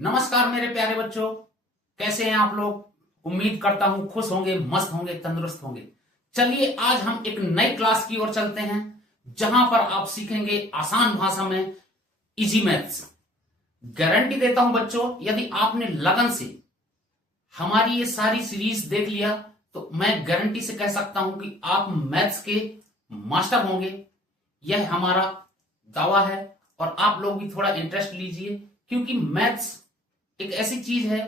नमस्कार मेरे प्यारे बच्चों, कैसे हैं आप लोग। उम्मीद करता हूं खुश होंगे, मस्त होंगे, तंदुरुस्त होंगे। चलिए आज हम एक नई क्लास की ओर चलते हैं जहां पर आप सीखेंगे आसान भाषा में इजी मैथ्स। गारंटी देता हूं बच्चों, यदि आपने लगन से हमारी ये सारी सीरीज देख लिया तो मैं गारंटी से कह सकता हूं कि आप मैथ्स के मास्टर होंगे। यह हमारा दावा है और आप लोग भी थोड़ा इंटरेस्ट लीजिए, क्योंकि मैथ्स एक ऐसी चीज है,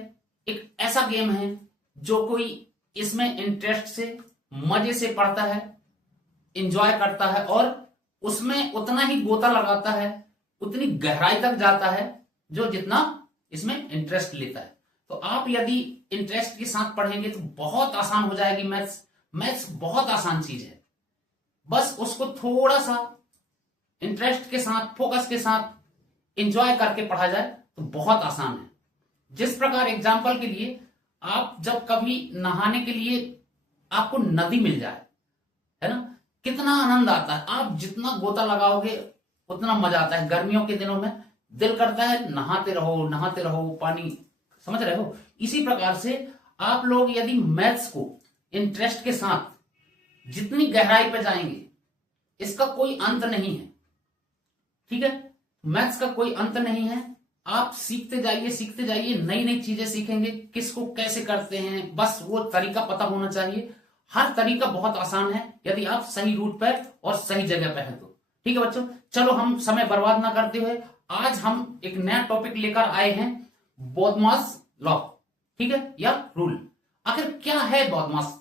एक ऐसा गेम है जो कोई इसमें इंटरेस्ट से, मजे से पढ़ता है, इंजॉय करता है और उसमें उतना ही गोता लगाता है, उतनी गहराई तक जाता है जो जितना इसमें इंटरेस्ट लेता है। तो आप यदि इंटरेस्ट के साथ पढ़ेंगे तो बहुत आसान हो जाएगी मैथ्स। मैथ्स बहुत आसान चीज है, बस उसको थोड़ा सा इंटरेस्ट के साथ, फोकस के साथ इंजॉय करके पढ़ा जाए तो बहुत आसान है। जिस प्रकार एग्जाम्पल के लिए, आप जब कभी नहाने के लिए आपको नदी मिल जाए, है ना, कितना आनंद आता है। आप जितना गोता लगाओगे उतना मजा आता है। गर्मियों के दिनों में दिल करता है नहाते रहो नहाते रहो, पानी, समझ रहे हो। इसी प्रकार से आप लोग यदि मैथ्स को इंटरेस्ट के साथ जितनी गहराई पे जाएंगे, इसका कोई अंत नहीं है, ठीक है। मैथ्स का कोई अंत नहीं है। आप सीखते जाइए, नई नई चीजें सीखेंगे, किसको कैसे करते हैं, बस वो तरीका पता होना चाहिए। हर तरीका बहुत आसान है यदि आप सही रूट पर और सही जगह पर हैं तो। ठीक है बच्चों, चलो हम समय बर्बाद ना करते हुए आज हम एक नया टॉपिक लेकर आए हैं, बॉडमास लॉ, ठीक है, या रूल। आखिर क्या है बॉडमास,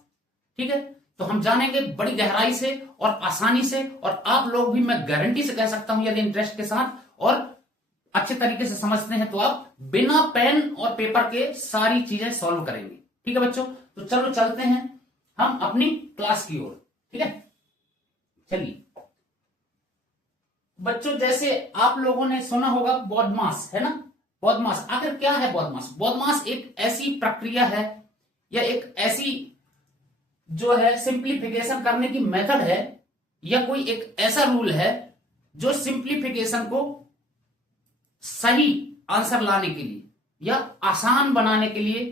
ठीक है, तो हम जानेंगे बड़ी गहराई से और आसानी से। और आप लोग भी, मैं गारंटी से कह सकता हूं, यदि इंटरेस्ट के साथ और अच्छे तरीके से समझते हैं तो आप बिना पेन और पेपर के सारी चीजें सॉल्व करेंगे। ठीक है बच्चों, तो चलो चलते हैं हम अपनी क्लास की ओर। ठीक है, चलिए बच्चों, जैसे आप लोगों ने सुना होगा बॉडमास, है ना। बॉडमास आखिर क्या है। बॉडमास, बॉडमास एक ऐसी प्रक्रिया है या एक ऐसी जो है सिंप्लीफिकेशन करने की मेथड है, या कोई एक ऐसा रूल है जो सिंप्लीफिकेशन को सही आंसर लाने के लिए या आसान बनाने के लिए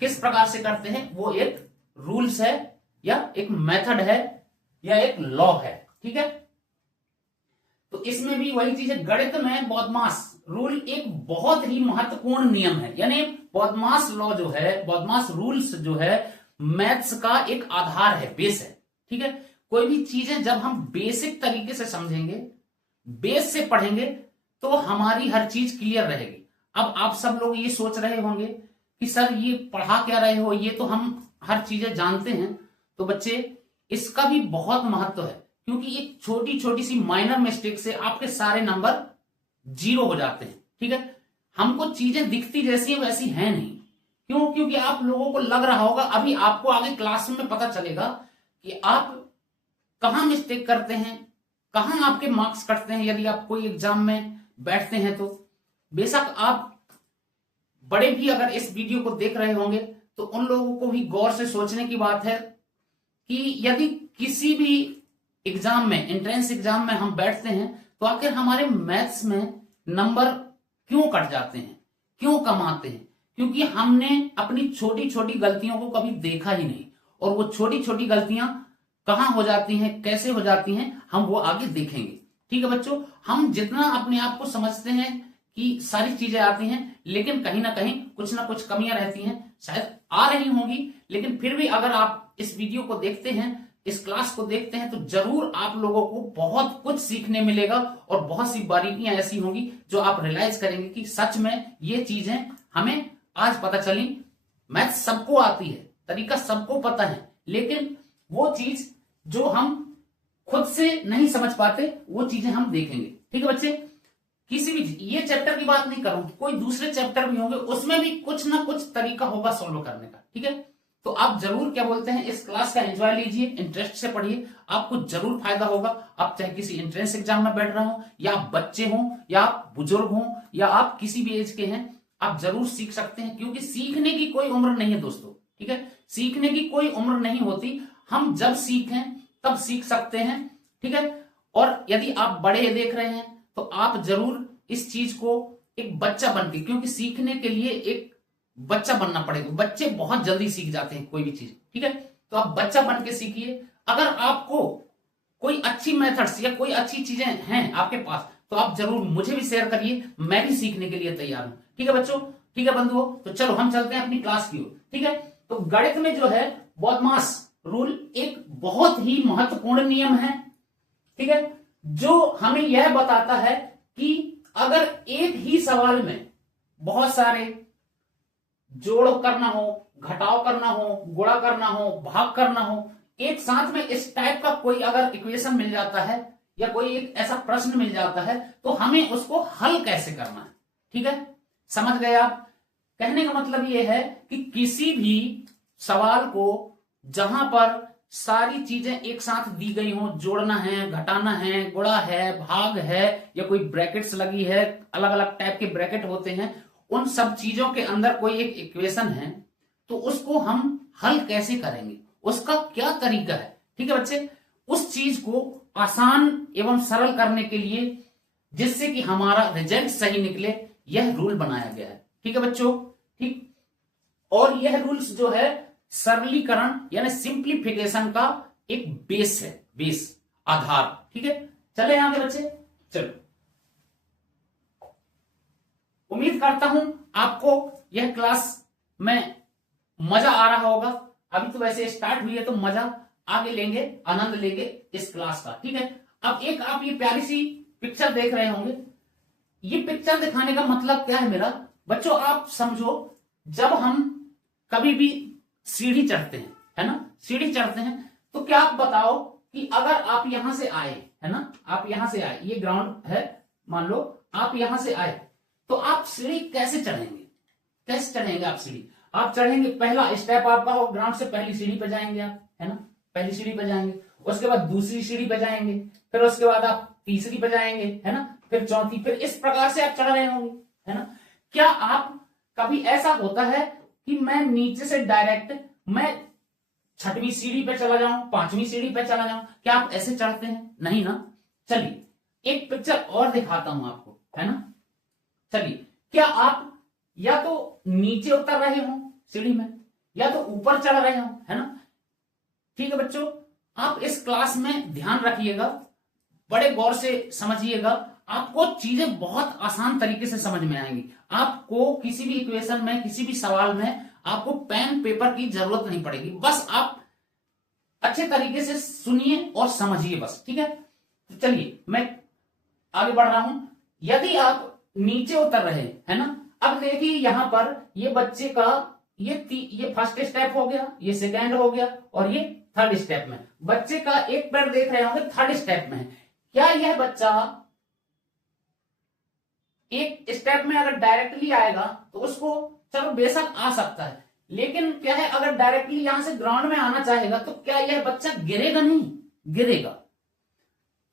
किस प्रकार से करते हैं, वो एक रूल्स है या एक मेथड है या एक लॉ है। ठीक है, तो इसमें भी वही चीज है। गणित में बॉडमास रूल एक बहुत ही महत्वपूर्ण नियम है, यानी बॉडमास लॉ जो है, बॉडमास रूल्स जो है, मैथ्स का एक आधार है, बेस है। ठीक है, कोई भी चीजें जब हम बेसिक तरीके से समझेंगे, बेस से पढ़ेंगे, तो हमारी हर चीज क्लियर रहेगी। अब आप सब लोग ये सोच रहे होंगे कि सर ये पढ़ा क्या रहे हो, ये तो हम हर चीजें जानते हैं। तो बच्चे, इसका भी बहुत महत्व है, क्योंकि एक छोटी छोटी सी माइनर मिस्टेक से आपके सारे नंबर 0 हो जाते हैं। ठीक है, हमको चीजें दिखती जैसी है वैसी है नहीं। क्यों? क्योंकि आप लोगों को लग रहा होगा, अभी आपको आगे क्लास में पता चलेगा कि आप कहां मिस्टेक करते हैं, कहां आपके मार्क्स कटते हैं यदि आप कोई एग्जाम में बैठते हैं तो। बेशक आप बड़े भी अगर इस वीडियो को देख रहे होंगे तो उन लोगों को भी गौर से सोचने की बात है कि यदि किसी भी एग्जाम में, एंट्रेंस एग्जाम में हम बैठते हैं तो आखिर हमारे मैथ्स में नंबर क्यों कट जाते हैं, क्यों कम आते हैं। क्योंकि हमने अपनी छोटी छोटी गलतियों को कभी देखा ही नहीं, और वो छोटी छोटी गलतियां कहां हो जाती हैं, कैसे हो जाती हैं, हम वो आगे देखेंगे। ठीक है बच्चों, हम जितना अपने आप को समझते हैं कि सारी चीजें आती हैं, लेकिन कहीं ना कहीं कुछ ना कुछ कमियां रहती हैं, शायद आ रही होंगी, लेकिन फिर भी अगर आप इस वीडियो को देखते हैं, इस क्लास को देखते हैं, तो जरूर आप लोगों को बहुत कुछ सीखने मिलेगा और बहुत सी बारीकियां ऐसी होंगी जो आप रियलाइज करेंगे कि सच में ये चीजें हमें आज पता चली। मैथ्स सबको आती है, तरीका सबको पता है, लेकिन वो चीज जो हम खुद से नहीं समझ पाते, वो चीजें हम देखेंगे। ठीक है बच्चे, किसी भी, ये चैप्टर की बात नहीं करूंगी, कोई दूसरे चैप्टर भी होंगे, उसमें भी कुछ ना कुछ तरीका होगा सॉल्व करने का। ठीक है, तो आप जरूर क्या बोलते हैं, इस क्लास का एंजॉय लीजिए, इंटरेस्ट से पढ़िए, आपको जरूर फायदा होगा। आप चाहे किसी एंट्रेंस एग्जाम में बैठ रहे हो, या आप बच्चे हो, या आप बुजुर्ग हो, या आप किसी भी एज के हैं, आप जरूर सीख सकते हैं, क्योंकि सीखने की कोई उम्र नहीं है दोस्तों। ठीक है, सीखने की कोई उम्र नहीं होती, हम जब सीखें तब सीख सकते हैं। ठीक है, और यदि आप बड़े देख रहे हैं तो आप जरूर इस चीज को एक बच्चा बनके, क्योंकि सीखने के लिए एक बच्चा बनना पड़ेगा। बच्चे बहुत जल्दी सीख जाते हैं कोई भी चीज, ठीक है। तो आप बच्चा बन के सीखिए। अगर आपको कोई अच्छी मेथड्स या कोई अच्छी चीजें हैं आपके पास तो आप जरूर मुझे भी शेयर करिए, मैं भी सीखने के लिए तैयार हूं। ठीक है बच्चों, ठीक है बंधुओं, तो चलो हम चलते हैं अपनी क्लास की ओर। ठीक है, तो गणित में जो है बॉडमास रूल एक बहुत ही महत्वपूर्ण नियम है, ठीक है, जो हमें यह बताता है कि अगर एक ही सवाल में बहुत सारे जोड़ करना हो, घटाव करना हो, गुणा करना हो, भाग करना हो, एक साथ में इस टाइप का कोई अगर इक्वेशन मिल जाता है या कोई एक ऐसा प्रश्न मिल जाता है तो हमें उसको हल कैसे करना है। ठीक है, समझ गए आप? कहने का मतलब यह है कि किसी भी सवाल को जहां पर सारी चीजें एक साथ दी गई हो, जोड़ना है, घटाना है, गुणा है, भाग है, या कोई ब्रैकेट्स लगी है, अलग अलग टाइप के ब्रैकेट होते हैं, उन सब चीजों के अंदर कोई एक इक्वेशन है तो उसको हम हल कैसे करेंगे, उसका क्या तरीका है। ठीक है बच्चे, उस चीज को आसान एवं सरल करने के लिए, जिससे कि हमारा रिजल्ट सही निकले, यह रूल बनाया गया है। ठीक है बच्चों, ठीक। और यह रूल्स जो है सरलीकरण यानी सिंप्लीफिकेशन का एक बेस है, बेस, आधार। ठीक है, चले आगे बच्चे, चलो। उम्मीद करता हूं आपको यह क्लास में मजा आ रहा होगा। अभी तो वैसे स्टार्ट हुई है तो मजा आगे लेंगे, आनंद लेंगे इस क्लास का। ठीक है, अब एक आप ये प्यारी सी पिक्चर देख रहे होंगे। ये पिक्चर दिखाने का मतलब क्या है मेरा बच्चों, आप समझो, जब हम कभी भी सीढ़ी चढ़ते हैं, है ना, सीढ़ी चढ़ते हैं, तो क्या आप बताओ कि अगर आप यहां से आए, है ना, आप यहां से आए, ये ग्राउंड है, मान लो आप यहां से आए, तो आप सीढ़ी कैसे चढ़ेंगे? कैसे चढ़ेंगे आप सीढ़ी? आप चढ़ेंगे, पहला स्टेप आपका हो, ग्राउंड से पहली सीढ़ी पे जाएंगे आप, है ना, पहली सीढ़ी पे जाएंगे, उसके बाद दूसरी सीढ़ी पे जाएंगे, फिर उसके बाद आप तीसरी पे जाएंगे, है ना, फिर चौथी, फिर इस प्रकार से आप चढ़ रहे होंगे, है ना। क्या आप कभी ऐसा होता है कि मैं नीचे से डायरेक्ट मैं छठवीं सीढ़ी पे चला जाऊं, पांचवी सीढ़ी पे चला जाऊं? क्या आप ऐसे चढ़ते हैं? नहीं ना। चलिए एक पिक्चर और दिखाता हूं आपको, है ना। चलिए, क्या आप या तो नीचे उतर रहे हो सीढ़ी में या तो ऊपर चढ़ रहे हो, है ना। ठीक है बच्चों, आप इस क्लास में ध्यान रखिएगा, बड़े गौर से समझिएगा, आपको चीजें बहुत आसान तरीके से समझ में आएंगी। आपको किसी भी इक्वेशन में, किसी भी सवाल में आपको पेन पेपर की जरूरत नहीं पड़ेगी, बस आप अच्छे तरीके से सुनिए और समझिए बस। ठीक है, तो चलिए मैं आगे बढ़ रहा हूं। यदि आप नीचे उतर रहे हैं ना, अब देखिए यहां पर ये बच्चे का ये फर्स्ट स्टेप हो गया, ये सेकेंड हो गया और ये थर्ड स्टेप में। बच्चे का एक पैर देख रहे होंगे थर्ड स्टेप में है। क्या यह बच्चा एक स्टेप में अगर डायरेक्टली आएगा तो उसको चलो बेशक आ सकता है, लेकिन क्या है, अगर डायरेक्टली यहां से ग्राउंड में आना चाहेगा तो क्या यह बच्चा गिरेगा? नहीं गिरेगा।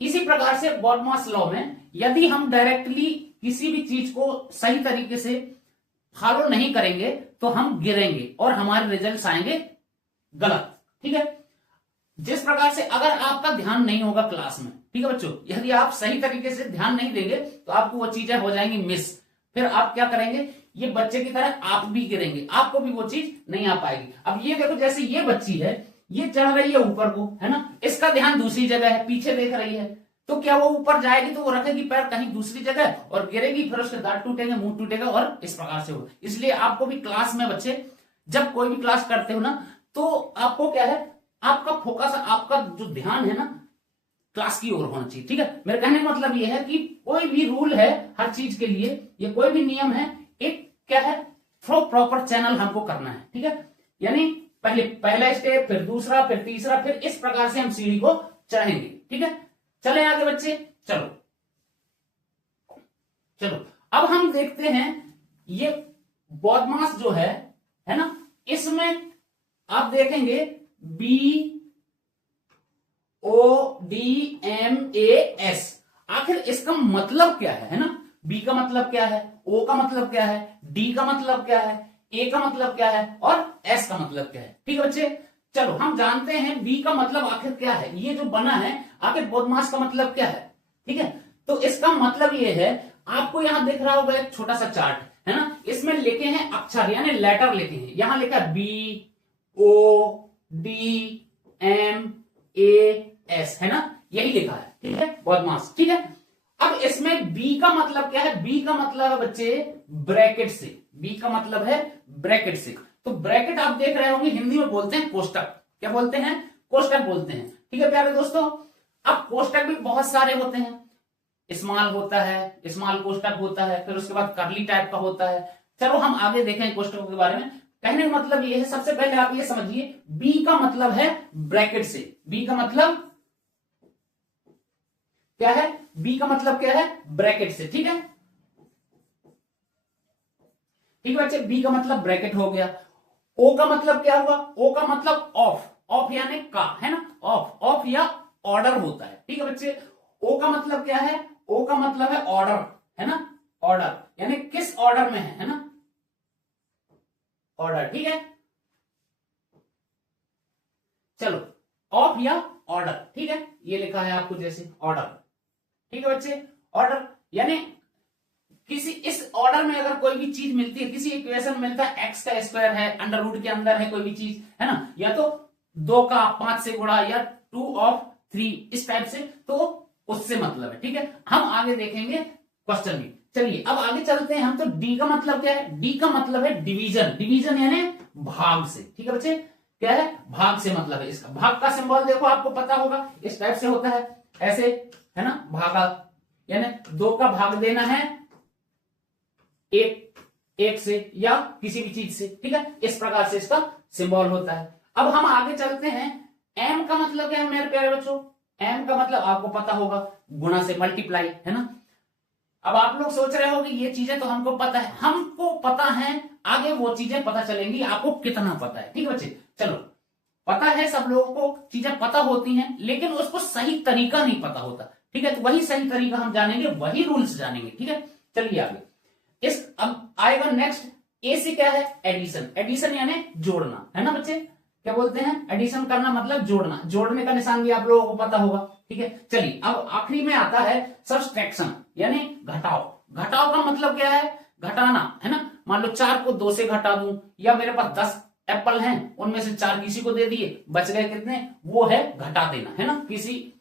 इसी प्रकार से बॉडमास लॉ में यदि हम डायरेक्टली किसी भी चीज को सही तरीके से फॉलो नहीं करेंगे तो हम गिरेंगे और हमारे रिजल्ट्स आएंगे गलत। ठीक है, जिस प्रकार से अगर आपका ध्यान नहीं होगा क्लास में, ठीक है बच्चों, यदि आप सही तरीके से ध्यान नहीं देंगे तो आपको वो चीजें हो जाएंगी मिस। फिर आप क्या करेंगे, ये बच्चे की तरह आप भी गिरेंगे, आपको भी वो चीज नहीं आ पाएगी। अब ये देखो, जैसे ये बच्ची है, ये चढ़ रही है ऊपर को, है ना, इसका ध्यान दूसरी जगह है, पीछे देख रही है, तो क्या वो ऊपर जाएगी तो वो रखेगी पैर कहीं दूसरी जगह और गिरेगी, फिर उसके दांत टूटेंगे, मुंह टूटेगा और इस प्रकार से होगा। इसलिए आपको भी क्लास में बच्चे जब कोई भी क्लास करते हो ना, तो आपको क्या है, आपका फोकस, आपका जो ध्यान है ना क्लास की ओर होना चाहिए। ठीक है, मेरे कहने का मतलब यह है कि कोई भी रूल है हर चीज के लिए, ये कोई भी नियम है, एक क्या है, थ्रो प्रॉपर चैनल हमको करना है। ठीक है, यानी पहला स्टेप, फिर दूसरा, फिर तीसरा, फिर इस प्रकार से हम सीढ़ी को चढ़ेंगे। ठीक है, चले आगे बच्चे, चलो चलो। अब हम देखते हैं ये बॉडमास जो है ना, इसमें आप देखेंगे BODMAS, आखिर इसका मतलब क्या है ना। बी का मतलब क्या है, ओ का मतलब क्या है, डी का मतलब क्या है, ए का मतलब क्या है और एस का मतलब क्या है। ठीक है बच्चे, चलो हम जानते हैं बी का मतलब आखिर क्या है, ये जो बना है आखिर बॉडमास का मतलब क्या है। ठीक है, तो इसका मतलब ये है, आपको यहां दिख रहा होगा एक छोटा सा चार्ट, है ना, इसमें लिखे हैं अक्षर यानी लेटर लिखे हैं, यहां लिखा है BODMAS, है ना, यही लिखा है, ठीक है, बॉडमास, ठीक है। अब इसमें बी का मतलब क्या है, बी का मतलब है बच्चे ब्रैकेट से, बी का मतलब है ब्रैकेट से। तो ब्रैकेट आप देख रहे होंगे हिंदी में बोलते हैं कोष्टक, क्या बोलते हैं, कोष्टक बोलते हैं, ठीक है प्यारे दोस्तों। अब कोष्टक भी बहुत सारे होते हैं, स्मॉल होता है, स्मॉल कोष्टक होता है, फिर उसके बाद करली टाइप का होता है। चलो हम आगे देखें कोष्टकों के बारे में। कहने का मतलब ये है, सबसे पहले आप ये समझिए बी का मतलब है ब्रैकेट से, बी का मतलब क्या है, बी का मतलब क्या है, ब्रैकेट से, ठीक है, ठीक है बच्चे, बी का मतलब ब्रैकेट हो गया। ओ का मतलब क्या हुआ, ओ का मतलब ऑफ, ऑफ यानी का, है ना, ऑफ, ऑफ या ऑर्डर होता है, ठीक है बच्चे। ओ का मतलब क्या है, ओ का मतलब है ऑर्डर, है ना, ऑर्डर यानी किस ऑर्डर में है ना, ऑर्डर, ठीक है। चलो ऑफ या ऑर्डर, ठीक है, ये लिखा है आपको जैसे ऑर्डर, ठीक है बच्चे। ऑर्डर यानी किसी इस ऑर्डर में अगर कोई भी चीज मिलती है, किसी इक्वेशन मिलता है एक्स का स्क्वायर है, अंडर रूट के अंदर है कोई भी चीज, है ना, या तो 2 का 5 से गुणा या 2 ऑफ 3 इस टाइप से, तो उससे मतलब है, ठीक है। हम आगे देखेंगे क्वेश्चन में। चलिए अब आगे चलते हैं हम। तो डी का मतलब क्या है, डी का मतलब है डिवीजन, डिवीजन यानी भाग से, ठीक है बच्चे, क्या है, भाग से मतलब है। इसका भाग का सिंबल देखो, आपको पता होगा इस टाइप से होता है, ऐसे, है ना, भागा यानी 2 का भाग देना है एक से या किसी भी चीज से, ठीक है, इस प्रकार से इसका सिंबल होता है। अब हम आगे चलते हैं। एम का मतलब क्या है मेरे प्यारे बच्चों, एम का मतलब आपको पता होगा गुणा से मल्टीप्लाई, है ना। अब आप लोग सोच रहे हो कि ये चीजें तो हमको पता है, हमको पता है, आगे वो चीजें पता चलेंगी आपको कितना पता है, ठीक है बच्चे। चलो पता है, सब लोगों को चीजें पता होती हैं, लेकिन उसको सही तरीका नहीं पता होता, ठीक है, तो वही सही तरीका हम जानेंगे, वही रूल्स जानेंगे, ठीक है। चलिए आगे इस अब आएगा नेक्स्ट। ए से क्या है, एडिशन, एडिशन यानी जोड़ना, है ना बच्चे, क्या बोलते हैं, एडिशन करना मतलब जोड़ना, जोड़ने का निशान भी आप लोगों को पता होगा, ठीक है। चलिए अब आखिरी में आता है सब्सट्रैक्शन यानी घटाव। घटाव का मतलब क्या है, घटाना, है ना। मान लो 4 को 2 से घटा दूं, या मेरे पास 10 एप्पल हैं, उनमें से 4 किसी को दे दिए, बच गए कितने, वो है घटा देना, है ना, किसी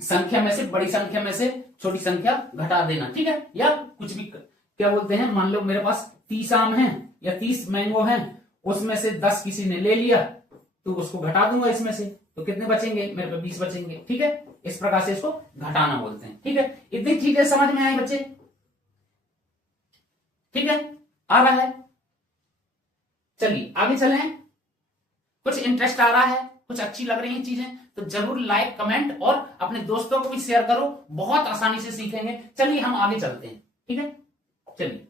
संख्या में से बड़ी संख्या में से छोटी संख्या घटा देना, ठीक है। या कुछ भी क्या बोलते हैं, मान लो मेरे पास 30 आम हैं या 30 मैंगो हैं, उसमें से 10 किसी ने ले लिया, तो उसको घटा दूंगा इसमें से, तो कितने बचेंगे, मेरे पे 20 बचेंगे, ठीक है। इस प्रकार से इसको घटाना बोलते हैं, ठीक है। इतनी चीजें समझ में आई बच्चे, ठीक है, आ रहा है। चलिए आगे चलें। कुछ इंटरेस्ट आ रहा है, कुछ अच्छी लग रही हैं चीजें, तो जरूर लाइक कमेंट और अपने दोस्तों को भी शेयर करो, बहुत आसानी से सीखेंगे। चलिए हम आगे चलते हैं, ठीक है। चलिए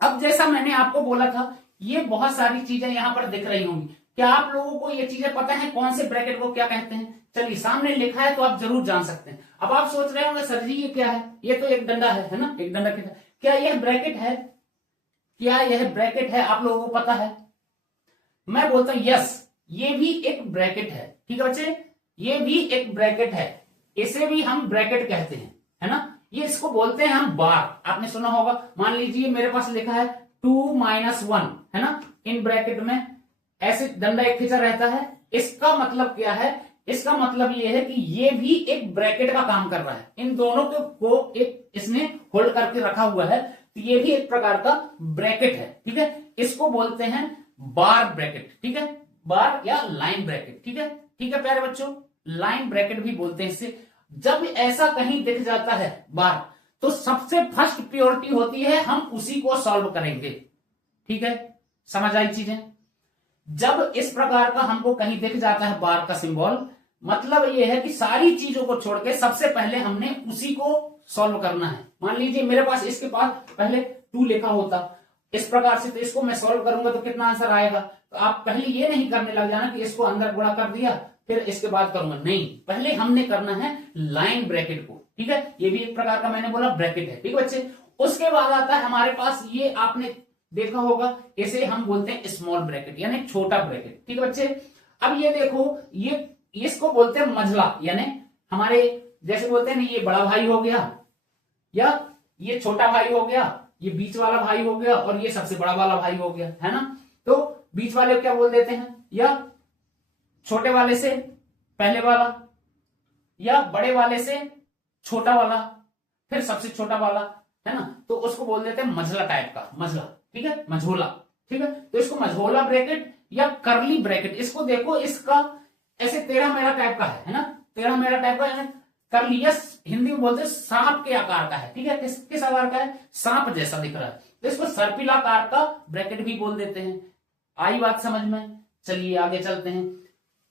अब जैसा मैंने आपको बोला था, ये बहुत सारी चीजें यहां पर दिख रही होंगी, क्या आप लोगों को ये चीजें पता है कौन से ब्रैकेट को क्या कहते हैं। चलिए सामने लिखा है तो आप जरूर जान सकते हैं। अब आप सोच रहे होंगे सर जी ये क्या है, ये तो एक डंडा है ना, एक डंडा क्या यह ब्रैकेट है, क्या यह ब्रैकेट है, आप लोगों को पता है। मैं बोलता हूं यस, ये भी एक ब्रैकेट है, ठीक है बच्चे, ये भी एक ब्रैकेट है, इसे भी हम ब्रैकेट कहते हैं, है ना। ये इसको बोलते हैं हम बार, आपने सुना होगा। मान लीजिए मेरे पास लिखा है 2 - 1, है ना, इन ब्रैकेट में ऐसे डंडा एक खींचा रहता है, इसका मतलब क्या है, इसका मतलब ये है कि ये भी एक ब्रैकेट का काम कर रहा है, इन दोनों को एक इसने होल्ड करके रखा हुआ है, तो ये भी एक प्रकार का ब्रैकेट है, ठीक है। इसको बोलते हैं बार ब्रैकेट, ठीक है, बार या लाइन ब्रैकेट, ठीक है, ठीक है प्यारे बच्चों, लाइन ब्रैकेट भी बोलते हैं इसे। जब ऐसा कहीं दिख जाता है बार, तो सबसे फर्स्ट प्रायोरिटी होती है हम उसी को सॉल्व करेंगे, ठीक है, समझ आई चीजें। जब इस प्रकार का हमको कहीं दिख जाता है बार का सिंबल, मतलब यह है कि सारी चीजों को छोड़ के सबसे पहले हमने उसी को सॉल्व करना है। मान लीजिए मेरे पास इसके पास पहले 2 लिखा होता इस प्रकार से, तो इसको मैं सॉल्व करूंगा तो कितना आंसर आएगा। तो आप पहले ये नहीं करने लग जाना कि इसको अंदर गुणा कर दिया फिर इसके बाद करूंगा, नहीं, पहले हमने करना है लाइन ब्रैकेट को, ठीक है। ये भी एक प्रकार का मैंने बोला ब्रैकेट है, ठीक है बच्चे। उसके बाद आता है हमारे पास, ये आपने देखा होगा, इसे हम बोलते हैं स्मॉल ब्रैकेट यानी छोटा ब्रैकेट, ठीक है बच्चे। अब ये देखो, ये इसको बोलते हैं मझला, यानी हमारे जैसे बोलते हैं ना, ये बड़ा भाई हो गया या ये छोटा भाई हो गया, ये बीच वाला भाई हो गया, और ये सबसे बड़ा वाला भाई हो गया, है ना। तो बीच वाले को क्या बोल देते हैं, या छोटे वाले से पहले वाला, या बड़े वाले से छोटा वाला, फिर सबसे छोटा वाला, है ना। तो उसको बोल देते हैं मझला टाइप का, मझला, ठीक है, मझोला, ठीक है। तो इसको मझोला ब्रैकेट या करली ब्रैकेट, इसको देखो, इसका ऐसे तेरह मेरा टाइप का है ना, तेरह मेरा टाइप का, करली, यस हिंदी में बोलते हैं सांप के आकार का है, ठीक है, किस आकार का है, सांप जैसा दिख रहा है, तो इसको सर्पिलाकार का ब्रैकेट भी बोल देते हैं। आई बात समझ में। चलिए आगे चलते हैं।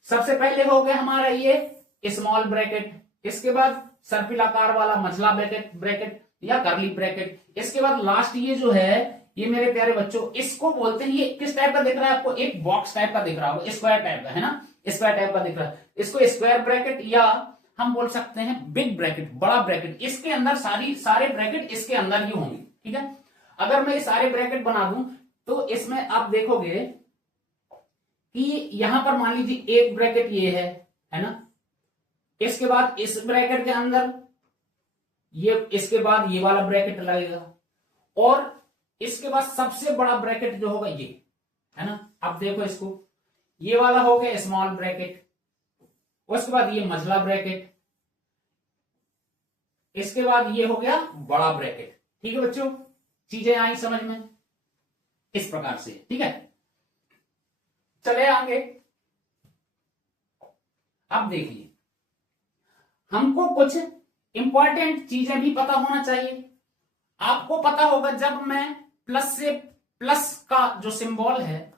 सबसे पहले हो गया हमारा ये स्मॉल ब्रैकेट, इसके बाद सर्पिलाकार वाला मझला ब्रैकेट या करली ब्रैकेट, इसके बाद लास्ट ये जो है, ये मेरे प्यारे बच्चों इसको बोलते हैं, ये किस टाइप का दिख रहा है आपको, एक बॉक्स टाइप का दिख रहा होगा, स्क्वायर टाइप का, है ना, स्क्वायर टाइप का दिख रहा है, इसको स्क्वायर ब्रैकेट या हम बोल सकते हैं बिग ब्रैकेट, बड़ा ब्रैकेट। इसके अंदर सारे ब्रैकेट इसके अंदर ही होंगे, ठीक है। अगर मैं ये सारे ब्रैकेट बना दूं तो इसमें आप देखोगे कि यहां पर मान लीजिए एक ब्रैकेट ये है ना, इसके बाद इस ब्रैकेट के अंदर ये, इसके बाद ये वाला ब्रैकेट लगेगा, और इसके बाद सबसे बड़ा ब्रैकेट जो होगा ये, है ना। अब देखो इसको, ये वाला हो गया स्मॉल ब्रैकेट, उसके बाद ये मझला ब्रैकेट, इसके बाद ये हो गया बड़ा ब्रैकेट, ठीक है बच्चों, चीजें आई समझ में इस प्रकार से, ठीक है। चले आगे। अब देखिए, हमको कुछ इंपॉर्टेंट चीजें भी पता होना चाहिए। आपको पता होगा जब मैं प्लस से, प्लस का जो सिंबल है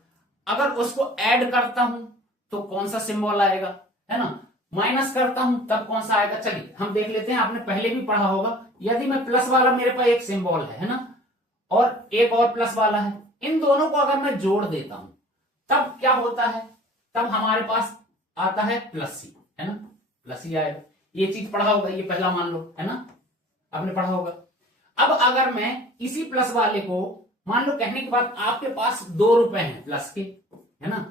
अगर उसको ऐड करता हूं तो कौन सा सिंबल आएगा, है ना, माइनस करता हूं तब कौन सा आएगा। चलिए हम देख लेते हैं, आपने पहले भी पढ़ा होगा, यदि मैं प्लस वाला, मेरे पास एक सिंबल है ना, और एक और प्लस वाला है, इन दोनों को अगर मैं जोड़ देता हूं तब क्या होता है, तब हमारे पास आता है प्लस सी, है ना, प्लस सी आएगा। ये चीज पढ़ा होगा, ये पहला मान लो, है ना, आपने पढ़ा होगा। अब अगर मैं इसी प्लस वाले को, मान लो कहने के बाद आपके पास 2 रुपए हैं प्लस के, है ना,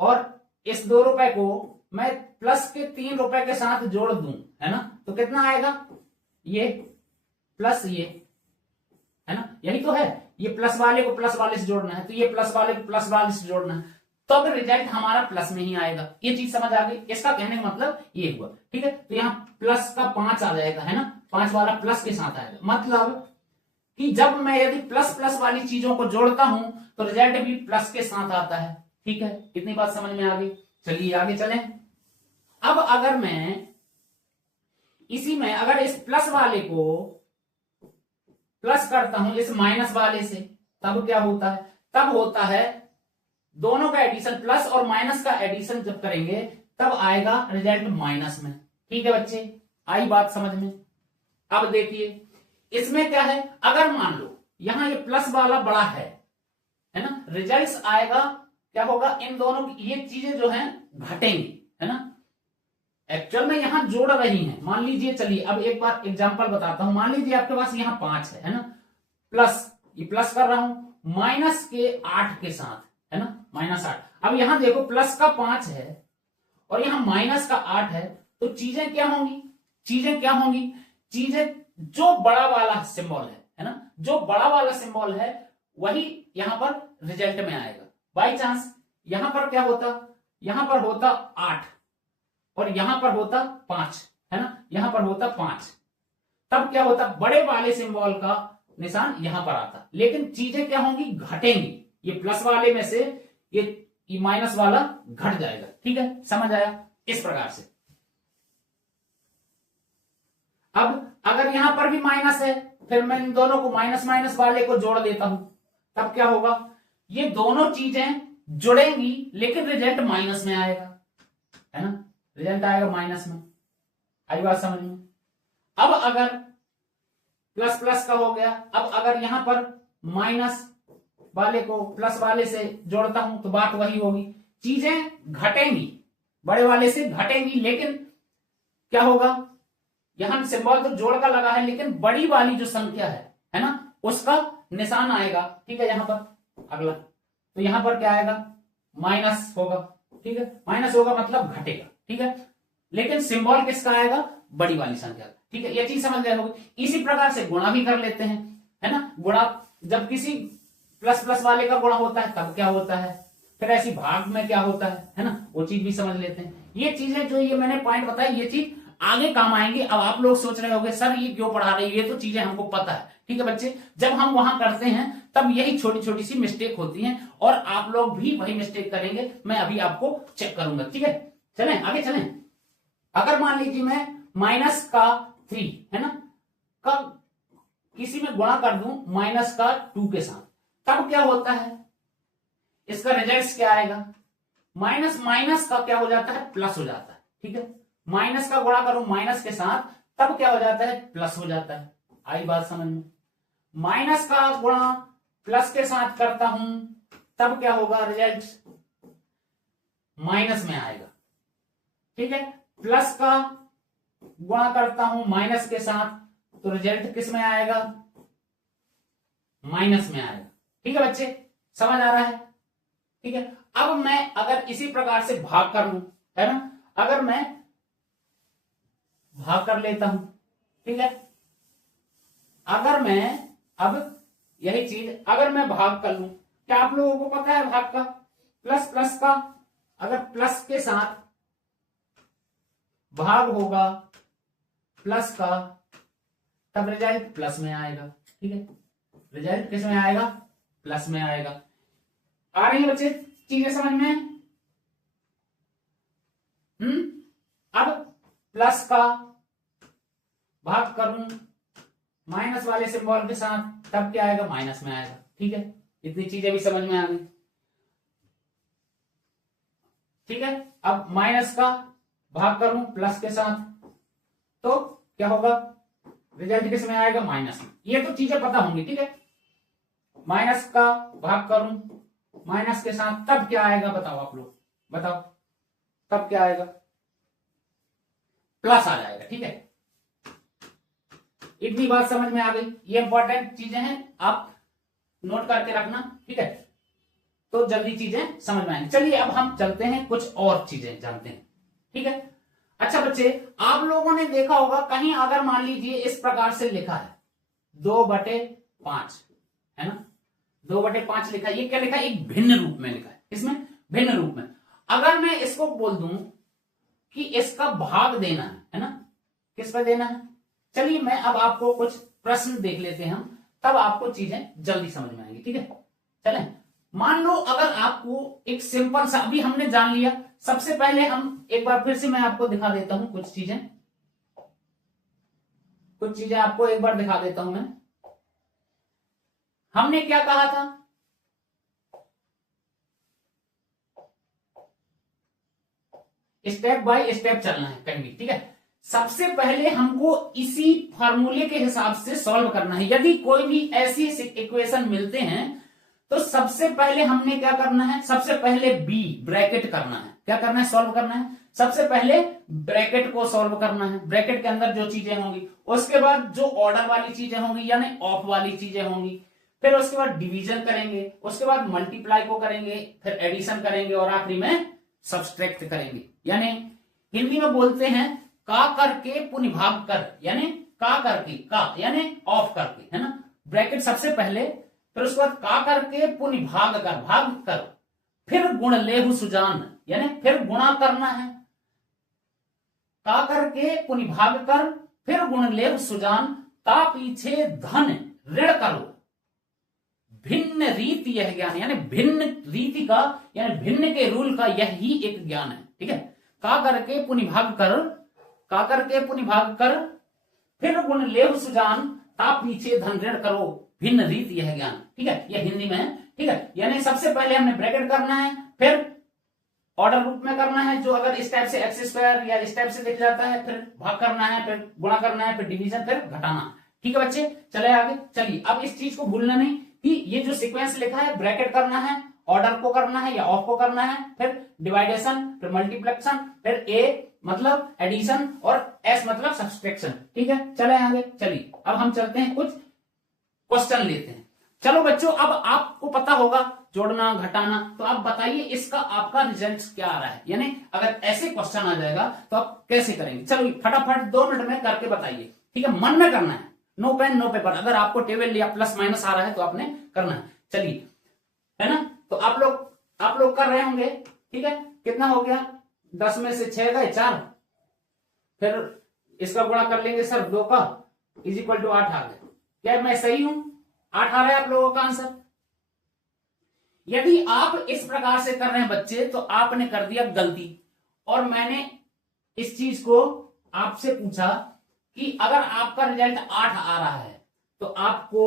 और इस 2 रुपए को मैं प्लस के 3 रुपए के साथ जोड़ दूं, है ना, तो कितना आएगा, ये प्लस ये, है ना, यही तो है, ये प्लस वाले को प्लस वाले से जोड़ना है, तो ये प्लस वाले को प्लस वाले से जोड़ना है, तो अब रिजल्ट हमारा प्लस में ही आएगा। ये चीज समझ आ गई, इसका कहने का मतलब ये हुआ, ठीक है। तो यहाँ प्लस का 5 आ जाएगा, है ना, 5 वाला प्लस के साथ आएगा, मतलब कि जब मैं यदि प्लस प्लस वाली चीजों को जोड़ता हूं तो रिजल्ट भी प्लस के साथ आता है, ठीक है। इतनी बात समझ में आ गई। चलिए आगे चलें। अब अगर मैं इसी में अगर इस प्लस वाले को प्लस करता हूं इस माइनस वाले से, तब क्या होता है, तब होता है दोनों का एडिशन, प्लस और माइनस का एडिशन जब करेंगे तब आएगा रिजल्ट माइनस में, ठीक है बच्चे, आई बात समझ में। अब देखिए इसमें क्या है, अगर मान लो यहां ये प्लस वाला बड़ा है ना, रिजल्ट आएगा क्या होगा, इन दोनों की ये चीजें जो हैं घटेंगी, है ना, एक्चुअल में यहां जोड़ रही हैं। मान लीजिए, चलिए अब एक बार एग्जांपल बताता हूं, मान लीजिए आपके पास यहां 5 है ना, प्लस ये प्लस कर रहा हूं माइनस के 8 के साथ, है ना, -8। अब यहां देखो प्लस का 5 है और यहां माइनस का 8 है, तो चीजें क्या होंगी, चीजें क्या होंगी, चीजें जो बड़ा वाला सिंबल है ना, जो बड़ा वाला सिंबल है वही यहां पर रिजल्ट में आएगा। बाई चांस यहां पर क्या होता, यहां पर होता 8 और यहां पर होता 5, है ना, यहां पर होता 5, तब क्या होता, बड़े वाले सिंबल का निशान यहां पर आता, लेकिन चीजें क्या होंगी, घटेंगी। ये प्लस वाले में से ये माइनस वाला घट जाएगा, ठीक है, समझ आया इस प्रकार से। अब अगर यहां पर भी माइनस है, फिर मैं इन दोनों को माइनस माइनस वाले को जोड़ देता हूं, तब क्या होगा, ये दोनों चीजें जुड़ेंगी लेकिन रिजल्ट माइनस में आएगा, है ना, रिजल्ट आएगा माइनस में। आई बात समझ में। अब अगर प्लस प्लस का हो गया, अब अगर यहां पर माइनस वाले को प्लस वाले से जोड़ता हूं तो बात वही होगी, चीजें घटेंगी, बड़े वाले से घटेंगी, लेकिन क्या होगा, यहां सिंबल तो जोड़ का लगा है लेकिन बड़ी वाली जो संख्या है ना, उसका निशान आएगा, ठीक है। यहां पर अगला, तो यहां पर क्या आएगा, माइनस होगा, ठीक है, माइनस होगा मतलब घटेगा, ठीक है, लेकिन सिंबल किसका आएगा, बड़ी वाली संख्या, ठीक है, ये चीज समझ गए होगे। इसी प्रकार से गुणा भी कर लेते हैं, है ना। गुणा जब किसी प्लस प्लस वाले का गुणा होता है तब क्या होता है, फिर ऐसी भाग में क्या होता है ना, वो चीज भी समझ लेते हैं। ये चीजें जो ये मैंने पॉइंट बताई, ये चीज आगे काम आएंगी। अब आप लोग सोच रहे होंगे सर ये क्यों पढ़ा रहे, ये तो चीजें हमको पता है। ठीक है बच्चे, जब हम वहां करते हैं तब यही छोटी छोटी सी मिस्टेक होती है और आप लोग भी वही मिस्टेक करेंगे। मैं अभी आपको चेक करूंगा, ठीक है। चलें आगे चलें। अगर मान लीजिए मैं माइनस का 3 है ना का किसी में गुणा कर दूं माइनस का 2 के साथ, तब क्या होता है, इसका रिजल्ट क्या आएगा, माइनस माइनस का क्या हो जाता है, प्लस हो जाता है। ठीक है, माइनस का गुणा करूं माइनस के साथ तब क्या हो जाता है, प्लस हो जाता है। आई बात समझ में। माइनस का गुणा प्लस के साथ करता हूं तब क्या होगा, रिजल्ट माइनस में आएगा। ठीक है, प्लस का गुणा करता हूं माइनस के साथ तो रिजल्ट किस में आएगा, माइनस में आएगा। ठीक है बच्चे, समझ आ रहा है। ठीक है, अब मैं अगर इसी प्रकार से भाग कर लूं, है ना, अगर मैं भाग कर लेता हूं, ठीक है, अगर मैं अब यही चीज अगर मैं भाग कर लूं, क्या आप लोगों को पता है भाग का, प्लस प्लस का अगर प्लस के साथ भाग होगा प्लस का तब रिजल्ट प्लस में आएगा। ठीक है, रिजल्ट किस में आएगा, प्लस में आएगा। आ रही है बच्चे चीजें समझ में। अब प्लस का भाग करूं माइनस वाले सिंबल के साथ तब क्या आएगा, माइनस में आएगा। ठीक है, इतनी चीजें भी समझ में आ गई। ठीक है, अब माइनस का भाग करूं प्लस के साथ तो क्या होगा, रिजल्ट किस में आएगा, माइनस में। ये तो चीजें पता होंगी। ठीक है, माइनस का भाग करूं माइनस के साथ तब क्या आएगा, बताओ आप लोग, बताओ तब क्या आएगा, प्लस आ जाएगा। ठीक है, इतनी बात समझ में आ गई। ये इंपॉर्टेंट चीजें हैं, आप नोट करके रखना। ठीक है, तो जल्दी चीजें समझ में आएंगी। चलिए अब हम चलते हैं, कुछ और चीजें जानते हैं। ठीक है, अच्छा बच्चे, आप लोगों ने देखा होगा कहीं अगर मान लीजिए इस प्रकार से लिखा है 2/5, है ना, 2/5 लिखा है। ये क्या लिखा है, एक भिन्न रूप में लिखा है। इसमें भिन्न रूप में अगर मैं इसको बोल दूं कि इसका भाग देना है ना, किस पर देना है, चलिए मैं अब आपको कुछ प्रश्न देख लेते हैं हम, तब आपको चीजें जल्दी समझ में आएंगी। ठीक है, चलें। मान लो अगर आपको एक सिंपल सा, अभी हमने जान लिया, सबसे पहले हम एक बार फिर से मैं आपको दिखा देता हूं कुछ चीजें आपको एक बार दिखा देता हूं मैं। हमने क्या कहा था, स्टेप बाय स्टेप चलना है कहीं भी। ठीक है, सबसे पहले हमको इसी फॉर्मूले के हिसाब से सॉल्व करना है। यदि कोई भी ऐसी इक्वेशन मिलते हैं तो सबसे पहले हमने क्या करना है, सबसे पहले बी ब्रैकेट करना है। क्या करना है, सॉल्व करना है। सबसे पहले ब्रैकेट को सॉल्व करना है, ब्रैकेट के अंदर जो चीजें होंगी, उसके बाद जो ऑर्डर वाली चीजें होंगी यानी ऑफ वाली चीजें होंगी, फिर उसके बाद डिवीजन करेंगे, उसके बाद मल्टीप्लाई को करेंगे, फिर एडिशन करेंगे और आखिरी में सब्सट्रैक्ट करेंगे। यानी हिंदी में बोलते हैं का करके पुनि भाग कर, यानी का करके, का यानी ऑफ करके, है ना, ब्रैकेट सबसे पहले, फिर उसके बाद का करके पुनि भाग कर, फिर गुण लेहु सुजान, यानी फिर गुणा करना है, का करके पुनि भाग कर, फिर गुण लेहु सुजान, ता पीछे धन ऋण करो, भिन्न रीति यह ज्ञान, यानी भिन्न रीति का यानी भिन्न के रूल का यही एक ज्ञान है। ठीक है, का करके पुनि भाग कर, का करके पुनि भाग कर, फिर गुण लेहु सुजान, ता पीछे धन ऋण करो, भिन्न रीति यह ज्ञान। ठीक है, यह हिंदी में है। ठीक है, यानी सबसे पहले हमने ब्रैकेट करना है, फिर ऑर्डर रूप में करना है, जो अगर इस टाइप से एक्स स्क्वायर या इस टाइप से लिख जाता है, फिर भाग करना है, फिर गुणा करना है, फिर डिवीजन, फिर घटाना। ठीक है बच्चे, चले आगे। चलिए अब इस चीज को भूलना नहीं कि ये जो सीक्वेंस लिखा है, ब्रैकेट करना है, ऑर्डर को करना है या ऑफ को करना है, फिर डिवाइडेशन, फिर मल्टीप्लेक्शन, फिर ए मतलब एडिशन और एस मतलब सब्सट्रैक्शन। ठीक है, चले आगे। चलिए अब हम चलते हैं, कुछ क्वेश्चन लेते हैं। चलो बच्चों, अब आपको पता होगा जोड़ना घटाना, तो आप बताइए इसका आपका रिजल्ट क्या आ रहा है, यानी अगर ऐसे क्वेश्चन आ जाएगा तो आप कैसे करेंगे। चलो फटाफट 2 मिनट में करके बताइए ठीक है, मन में करना है, नो पेन नो पेपर। अगर आपको टेबल या प्लस माइनस आ रहा है तो आपने करना है। चलिए, है ना, तो आप लोग कर रहे होंगे। ठीक है, कितना हो गया, 10 में से 6 गए 4, फिर इसका गुणा कर लेंगे सर 2 का, इज इक्वल टू 8 आ गया। क्या मैं सही हूं? 8 आ रहा है आप लोगों का आंसर। यदि आप इस प्रकार से कर रहे हैं बच्चे तो आपने कर दिया गलती। और मैंने इस चीज को आपसे पूछा कि अगर आपका रिजल्ट 8 आ रहा है तो आपको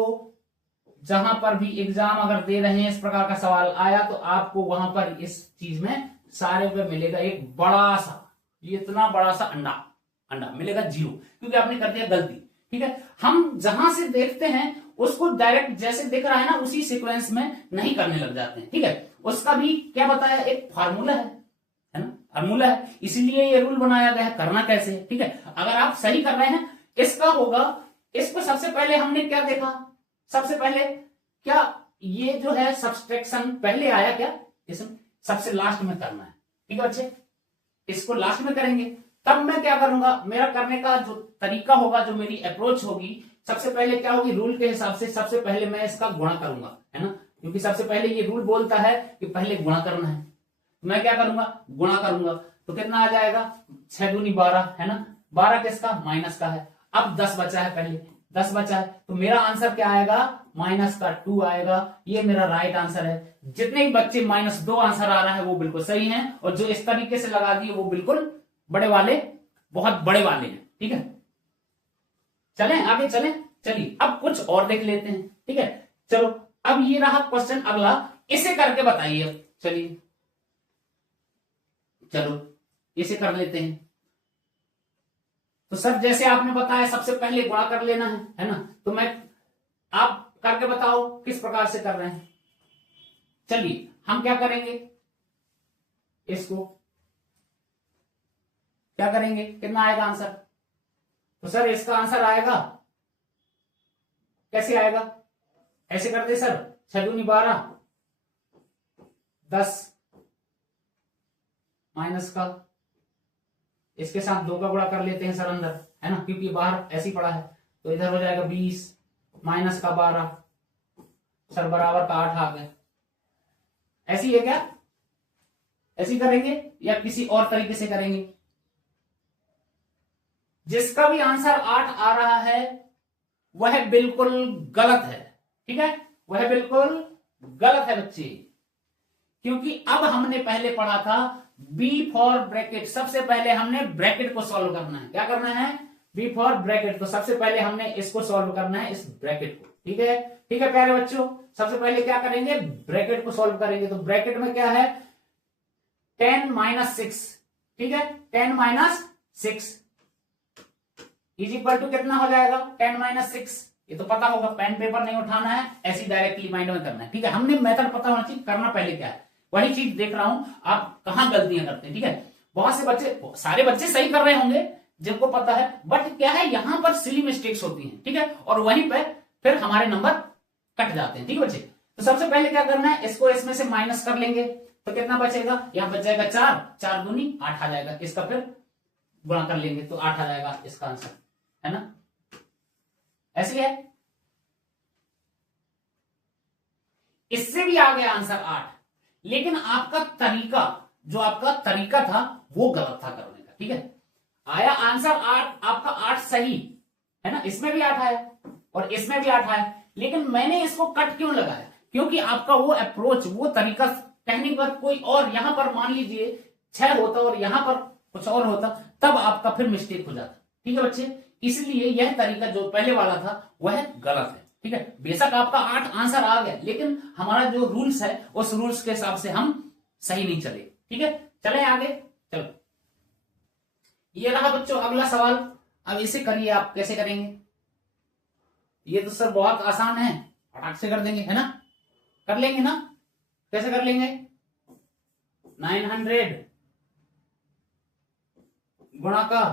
जहां पर भी एग्जाम अगर दे रहे हैं इस प्रकार का सवाल आया तो आपको वहां पर इस चीज में सारे पे मिलेगा एक बड़ा सा, इतना बड़ा सा अंडा मिलेगा 0, क्योंकि आपने कर दिया गलती। ठीक है, हम जहां से देखते हैं उसको डायरेक्ट जैसे दिख रहा है ना उसी सीक्वेंस में नहीं करने लग जाते हैं। ठीक है, उसका भी क्या बताया, एक फार्मूला है ना, फार्मूला है, इसीलिए ये रूल बनाया गया है करना कैसे है। ठीक है, अगर आप सही कर रहे हैं इसका होगा, इसको सबसे पहले हमने क्या देखा, सबसे पहले क्या ये जो है सब्सट्रैक्शन पहले आया क्या, इसमें सबसे लास्ट में करना है। ठीक है बच्चे, इसको लास्ट में करेंगे। तब मैं क्या करूंगा, मेरा करने का जो तरीका होगा, जो मेरी अप्रोच होगी, सबसे पहले क्या होगी, रूल के हिसाब से सबसे पहले मैं इसका गुणा करूंगा, है ना, क्योंकि सबसे पहले ये रूल बोलता है कि पहले गुणा करना है। तो मैं क्या करूंगा, गुणा करूंगा, तो कितना आ जाएगा, 6 दूनी 12, है ना, 12 किसका, माइनस का है। अब 10 बचा है, पहले 10 बचा है, तो मेरा आंसर क्या आएगा, माइनस का 2 आएगा। ये मेरा राइट आंसर है। जितने भी बच्चे -2 आंसर आ रहा है वो बिल्कुल सही है, और जो इस तरीके से लगा दिए वो बिल्कुल बड़े वाले, बहुत बड़े वाले हैं। ठीक है, चलें आगे चलें। चलिए अब कुछ और देख लेते हैं। ठीक है, चलो अब ये रहा क्वेश्चन अगला, इसे करके बताइए। अब चलिए, चलो इसे कर लेते हैं। तो सर जैसे आपने बताया सबसे पहले गुणा कर लेना है ना, तो आप करके बताओ किस प्रकार से कर रहे हैं। चलिए हम क्या करेंगे, इसको क्या करेंगे, कितना आएगा आंसर, तो सर इसका आंसर आएगा, कैसे आएगा, ऐसे करते सर, 6 दूनी 12, 10 माइनस का, इसके साथ 2 का गुणा कर लेते हैं सर अंदर, है ना, क्योंकि बाहर ऐसे ही पड़ा है, तो इधर हो जाएगा 20 माइनस का 12, सर बराबर का 8 आ गया। ऐसी है क्या, ऐसी करेंगे या किसी और तरीके से करेंगे। जिसका भी आंसर 8 आ रहा है वह बिल्कुल गलत है। ठीक है, वह बिल्कुल गलत है बच्चे, क्योंकि अब हमने पहले पढ़ा था बी फॉर ब्रैकेट, सबसे पहले हमने ब्रैकेट को सॉल्व करना है। क्या करना है, बी फॉर ब्रैकेट, तो सबसे पहले हमने इसको सॉल्व करना है, इस ब्रैकेट को। ठीक है, ठीक है प्यारे बच्चों, सबसे पहले क्या करेंगे, ब्रैकेट को सॉल्व करेंगे। तो ब्रैकेट में क्या है, 10 - 6, ठीक है, 10 - 6 इज इक्वल टू कितना हो जाएगा, 10 - 6। ये तो पता होगा, पेन पेपर नहीं उठाना है, ऐसी डायरेक्टली माइंड में करना है। ठीक है, हमने मेथड पता होना चाहिए, करना पहले क्या है, वही चीज देख रहा हूं आप कहां गलतियां करते हैं। ठीक है, बहुत से बच्चे, सारे बच्चे सही कर रहे होंगे जिनको पता है, बट क्या है यहां पर सिली मिस्टेक्स होती हैं। ठीक है, और वहीं पे फिर हमारे नंबर कट जाते हैं। ठीक है बच्चे, तो सबसे पहले क्या करना है, इसको इसमें से माइनस कर लेंगे, तो कितना बचेगा, यहां बच जाएगा 4, 4 दूनी 8 आ जाएगा, इसका फिर गुणा कर लेंगे तो 8 आ जाएगा इसका आंसर, है ना, ऐसी है। इससे भी आ गया आंसर 8, लेकिन आपका तरीका, जो आपका तरीका था वो गलत था करने का। ठीक है, आया आंसर 8, आपका 8 सही है ना, इसमें भी 8 आया और इसमें भी 8 आया, लेकिन मैंने इसको कट क्यों लगाया, क्योंकि आपका वो अप्रोच, वो तरीका कहने के बाद कोई और, यहां पर मान लीजिए 6 होता और यहां पर कुछ और होता, तब आपका फिर मिस्टेक हो जाता। ठीक है बच्चे, इसलिए यह तरीका जो पहले वाला था वह गलत है। ठीक है, बेशक आपका 8 आंसर आ गया, लेकिन हमारा जो रूल्स है उस रूल्स के हिसाब से हम सही नहीं चले। ठीक है, चले आगे, चलो ये रहा बच्चों अगला सवाल। अब इसे करिए, आप कैसे करेंगे, ये तो सर बहुत आसान है, फटाक से कर देंगे, है ना, कर लेंगे ना, कैसे कर लेंगे, 900 गुणा का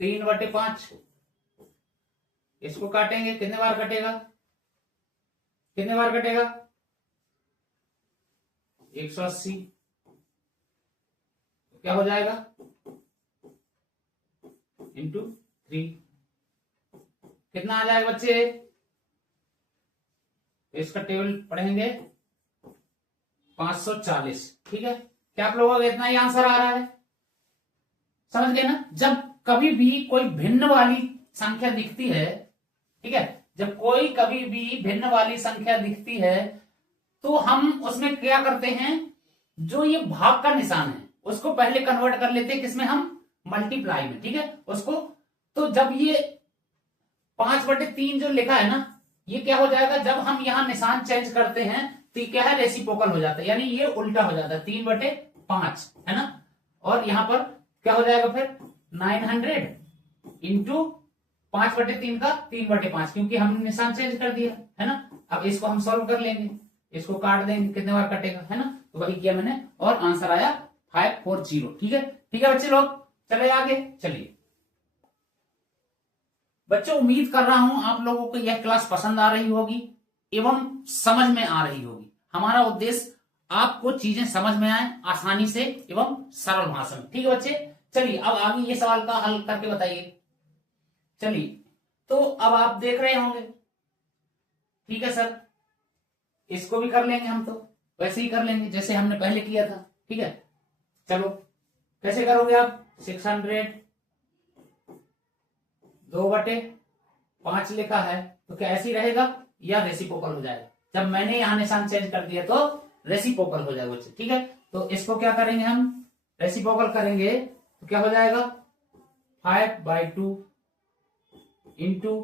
3/5, इसको काटेंगे, कितने बार कटेगा, कितने बार कटेगा, 180, क्या हो जाएगा, इंटू 3। कितना आ जाएगा बच्चे? इसका टेबल पढ़ेंगे 540। ठीक है, क्या आप लोगों का इतना ही आंसर आ रहा है? समझ गए ना? जब कभी भी कोई भिन्न वाली संख्या दिखती है, ठीक है, जब कोई कभी भी भिन्न वाली संख्या दिखती है तो हम उसमें क्या करते हैं, जो ये भाग का निशान है उसको पहले कन्वर्ट कर लेते हैं किसमें? हम मल्टीप्लाई में। ठीक है, उसको तो जब ये 5/3 जो लिखा है ना, ये क्या हो जाएगा? जब हम यहां निशान चेंज करते हैं तो क्या है? रेसिप्रोकल हो जाता है, यानी ये उल्टा हो जाता है, 3/5 है ना। और यहां पर क्या हो जाएगा फिर? 900 इंटू 5/3 का 3/5, क्योंकि हमने निशान चेंज कर दिया है ना। अब इसको हम सॉल्व कर लेंगे, इसको काट देंगे, कितने बार कटेगा, है ना। तो वही किया मैंने और आंसर आया 540। ठीक है, ठीक है बच्चे लोग, चले आगे। चलिए बच्चों, उम्मीद कर रहा हूं आप लोगों को यह क्लास पसंद आ रही होगी एवं समझ में आ रही होगी। हमारा उद्देश्य आपको चीजें समझ में आए आसानी से एवं सरल भाषा में। ठीक है बच्चे, चलिए अब आगे ये सवाल का हल करके बताइए। चलिए, तो अब आप देख रहे होंगे, ठीक है सर, इसको भी कर लेंगे हम, तो वैसे ही कर लेंगे जैसे हमने पहले किया था। ठीक है, चलो कैसे करोगे आप? 600 2/5 लिखा है तो क्या ऐसे ही रहेगा या रेसिप्रोकल हो जाएगा? जब मैंने यहां निशान चेंज कर दिया तो रेसिप्रोकल हो जाएगा बच्चे। ठीक है, तो इसको क्या करेंगे हम? रेसिप्रोकल करेंगे तो क्या हो जाएगा? 5/2 इंटू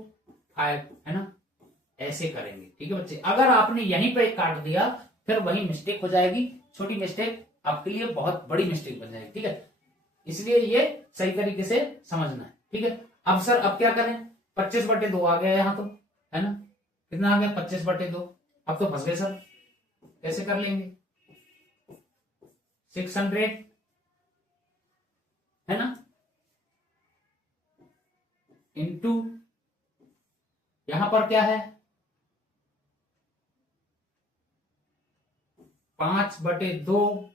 5, है ना, ऐसे करेंगे। ठीक है बच्चे, अगर आपने यहीं पे काट दिया फिर वही मिस्टेक हो जाएगी, छोटी मिस्टेक आपके लिए बहुत बड़ी मिस्टेक बन जाएगी। ठीक है, इसलिए ये सही तरीके से समझना है। ठीक है, अब सर अब क्या करें? 25/2 आ गया यहाँ तो, है ना, कितना आ गया? 25/2। अब तो फंस गए सर, कैसे कर लेंगे? 600 है ना, इंटू यहां पर क्या है? 5/2